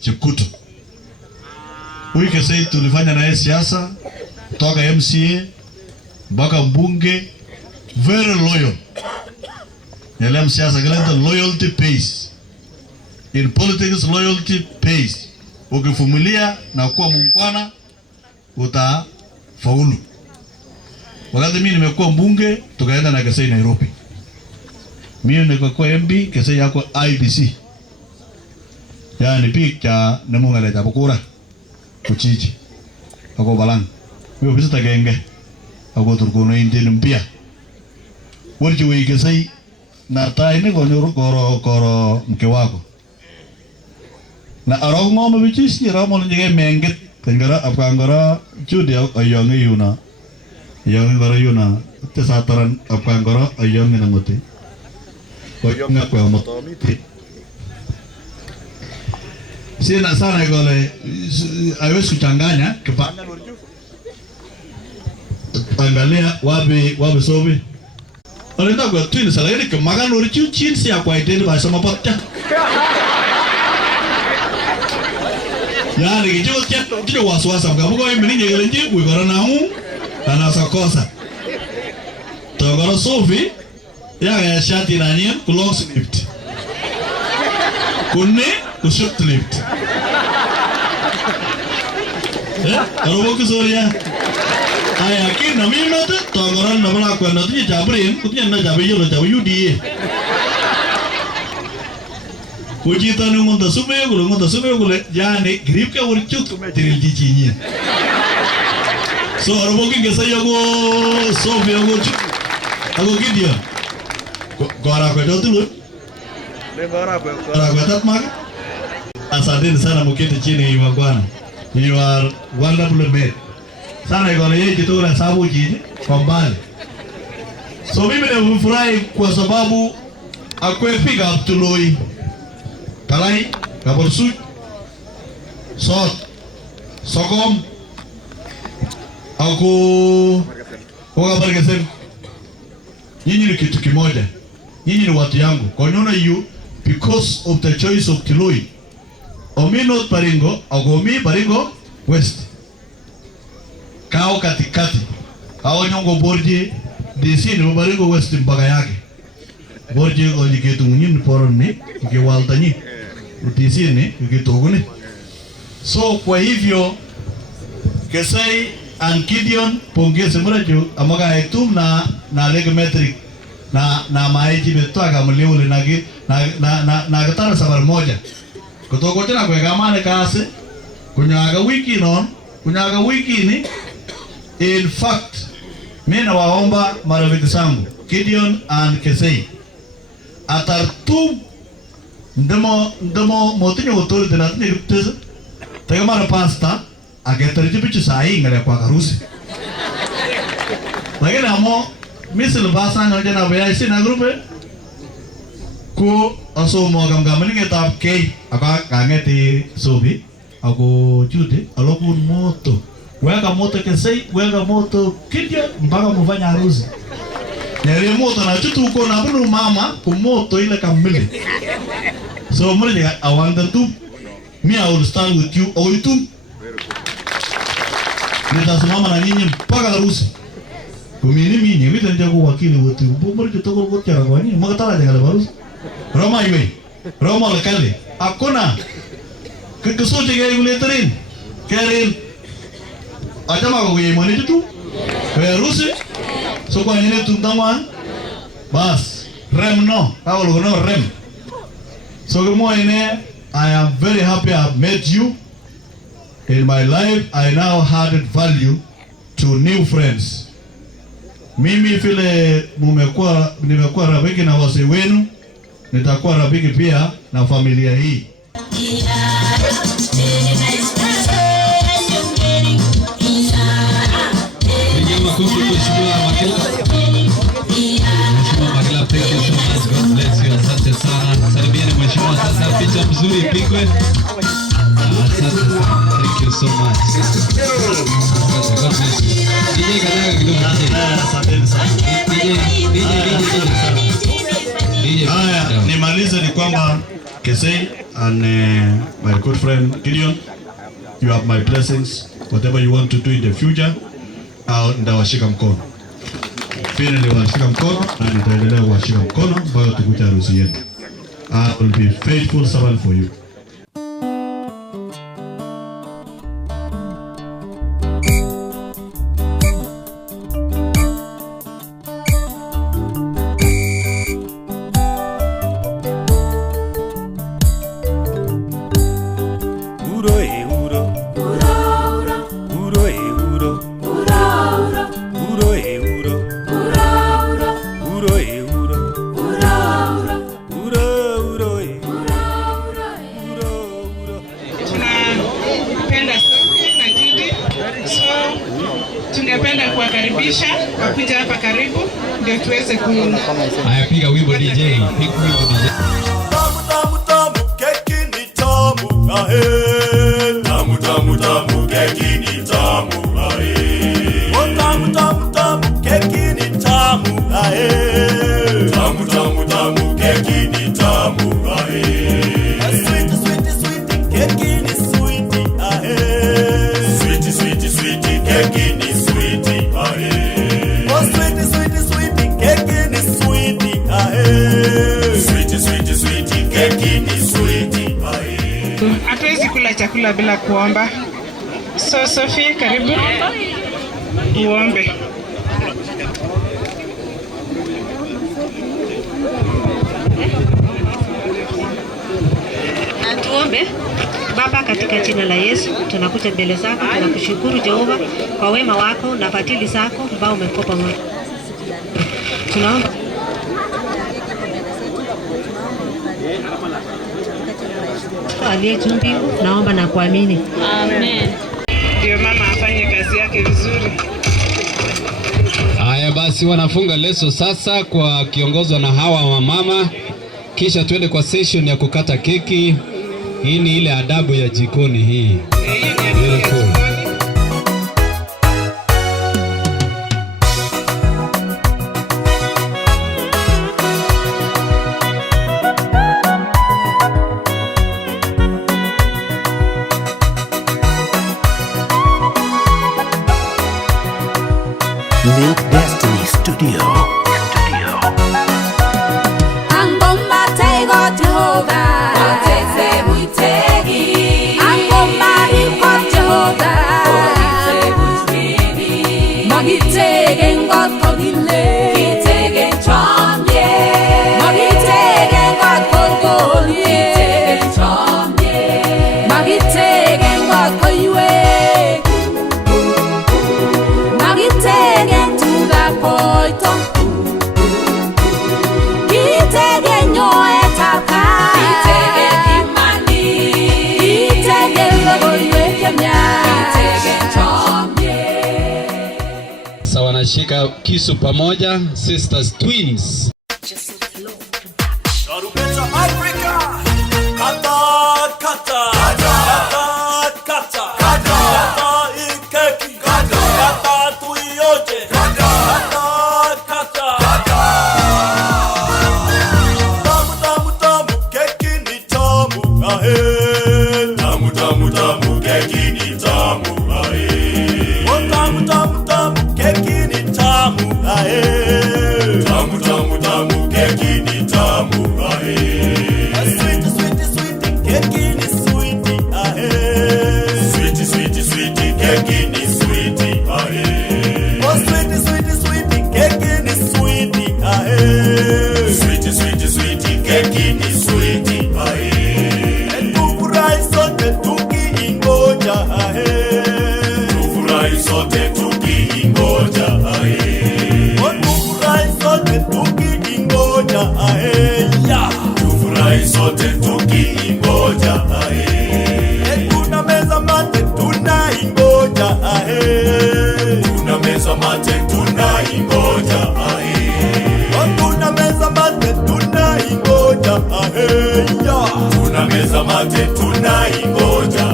Chikuto. Huyu Kesei tulifanya naye siasa toka MCA mpaka mbunge, very loyal. Nyelem siasa kalenda loyalty pays. In politics loyalty pays. Ukivumilia na kuwa muungwana utafaulu. Wakati mimi nimekuwa mbunge tukaenda na Kesei Nairobi. Mimi nikakuwa MB, Kesei yako IBC. Yani picha nemungale tabukura kuchichi. Ako balang. Mimi ofisa genge. Ako turkono Indian mpia. Wali juwe Kesei na taine koro mke wako. Na arong ngoma bichis ni ramo njege menget tengara apangara judi ayongi yuna. Ayongi ngara yuna. Tesataran apangara ayongi namote. Ayongi kwa moto miti. Sina sana gole haiwezi kuchanganya kipanga angalia wapi sobi alenda kwa twin sala ile kamaga no richu chin ya kwa ideni ba sama patta yani kijo kijo waswasa mgabugo mimi nyele nje kuigora namu ana sakosa togoro sofi ya shati na nyen ku long sleeved kunne ku short sleeved Arobo kusoria aya kina mimi tu tongoran na bala kwa nati jabrin kutinya na jabe yo jabe UDA kujita ni ngonda sube gule jane grip ka urchut ko metiril jichinyi so arobo kinge sayogo sofi yogo ago Gideon gora kwa jotulo le gora kwa tatmak. Asante sana mketi chini wa bwana. You are wonderful man. Sana iko yeye kitu na sababu jini kwa mbali. So mimi nimefurahi kwa sababu akwepiga Abduloi. Kalai, Kaborsu, Sot, Sogom, aku Bargesen. Nyinyi ni kitu kimoja. Nyinyi ni watu yangu. Konyona you because of the choice of Kiloi. Omi North Baringo, Ogomi Baringo West. Kao katikati. Kao nyongo Borje, DC ni Baringo West mpaka yake. Borje oliketu mnyini poroni, ukiwaltani. DC ni ukitoguni. So kwa hivyo Kesei and Gideon pongeze murajo amaga etum na legometric na maeji betwaga mleule na katara sabar moja. Kutoka tena kwa gamane kasi kunyaga wiki ni in fact mimi nawaomba marafiki zangu Gideon and Kesei atartum ndemo motinyo authority na tini rupteza taga mara pasta agetariji bichu sahi ngale kwa karusi lakini amo misal basa nyoja na baya isi na grupe ko aso mo gamgamani ngetap kei aka kangeti sobi ako jude alokun moto weka moto Kesei weka moto Gideon mpaka mfanya harusi nere moto na chutu uko na bunu mama kumoto ile kamili. So mmoja I want to me I will stand with you or you nitasimama na nyinyi mpaka harusi. Kumini mimi nitaenda kwa wakili wote. Bomba kitoko kwa chara kwa nini? Makatala jangan harusi. Roma iwe. Roma lekali. Akona kekesote gaya guleterin. Kerin. Acha mako gaya mani tu. Harusi. So kwa nini tuntaman? Bas. Rem no. Kau logo no rem. So kemo ini I am very happy I have met you. In my life, I now added value to new friends. Mimi vile nimekuwa rafiki na wazee wenu, nitakuwa rafiki pia na familia hii. Thank you so much. God bless you. Asante sana. Salimieni mheshimiwa sasa, picha mzuri ipigwe. Asante sana. Thank you so much. Asante. God bless you. DJ kanyaga kidogo. Asante sana. DJ. Haya, nimalize ni kwamba Kesei and my good friend Gideon, you have my blessings. Whatever you want to do in the future, ndawashika mkono. Pia niliwashika mkono na nitaendelea kuwashika mkono mpaka tukute harusi yenu. I will be faithful servant for you. Tungependa kuwakaribisha wakuja hapa karibu ndio tuweze ku. Haya, piga wimbo DJ, piga wimbo DJ. Tamu tamu tamu keki ni tamu ahe. Tamu tamu tamu keki ni tamu ahe. Oh tamu tamu tamu keki ni tamu ahe. Tamu tamu tamu keki ni tamu ahe. Sweet sweet sweet keki ni sweet ahe. Sweet sweet sweet keki ni sweet ahe. Oh sweet sweet sweet keki ni sweet ahe. Sweet sweet sweet keki ni sweet ahe. Hatuwezi kula chakula bila kuomba. So Sophie, karibu uombe. Tuombe. Baba, katika jina la Yesu tunakuja mbele zako, tunakushukuru Jehova kwa wema wako na fadhili zako ambao umekopa pamoja. Tunaomba aliye juu mbingu, naomba na kuamini. Amen. Ndio mama afanye kazi yake vizuri. Haya basi, wanafunga leso sasa kwa kiongozwa na hawa wa mama, kisha tuende kwa session ya kukata keki. Hii ni ile adabu ya jikoni hii. Beautiful. Link Destiny Studio. Angoma taigo Jehovah, oteze muitegi. Angoma rikot Jehovah, oteze muitegi. Magitege ngot kogile, kitege chomye. Magitege ngot kogolye, kitege chomye. Magitege ngot koywe. Magitege tuga koito. Kitege nyoe taka. Kitege imani. Kitege logoywe kemya. Kitege chomye. Sasa wanashika kisu pamoja, sisters twins. Sharubeta Africa. Kata kata. Kata kata. Kata ikeki. Kata tuyote. Kata kata. Tamu tamu tamu keki ni tamu ahe. Tamu tamu tamu keki ni tamu ahe. Oh tamu tamu tamu keki ni tamu ahe. Tamu tamu tamu keki ni tamu ahe. Sweet sweet sweet keki ni sweet ahe. Sweet sweet sweet keki ni sweet ahe. Oh sweet sweet sweet keki ni sweet ahe. Sweet sweet sweet keki ni sweet ahe. tunaingoja ya. Tufurahi sote tukiingoja tunameza mate tunaingoja tunameza mate tunaingoja tunameza mate tunaingoja ya. Tunameza mate tunaingoja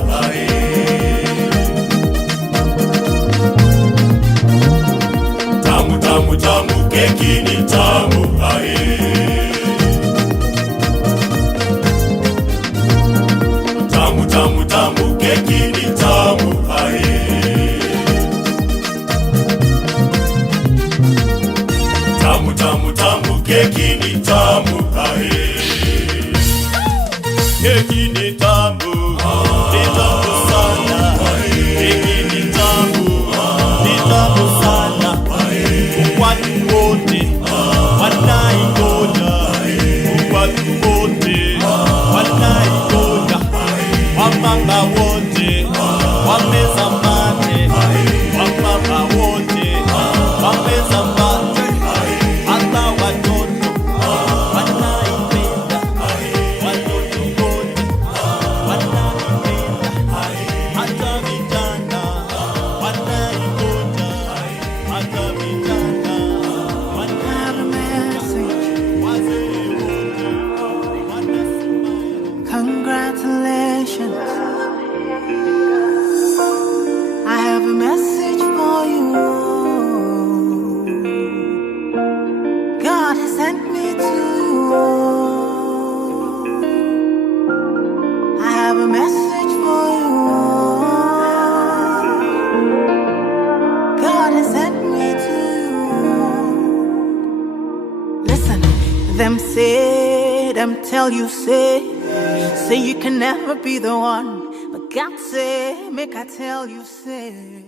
tamu tamu tamu keki ni tamu tamu tamu tamu keki ni tamu tamu tamu tamu keki ni tamu keki ni tamu sana keki ni tamu sana watu wote wanaingoja watu wote wanaingoja wamama wote wameza mate wamama wote wameza mate hata watoto wanaipenda watoto wote wanaipenda hata vijana wanaingoja hata vijana Congratulations, I have a message for you. God has sent me to you. I have a message for you. God has sent me to you. Listen, them say, them tell you say you can never be the one, but God say, make I tell you say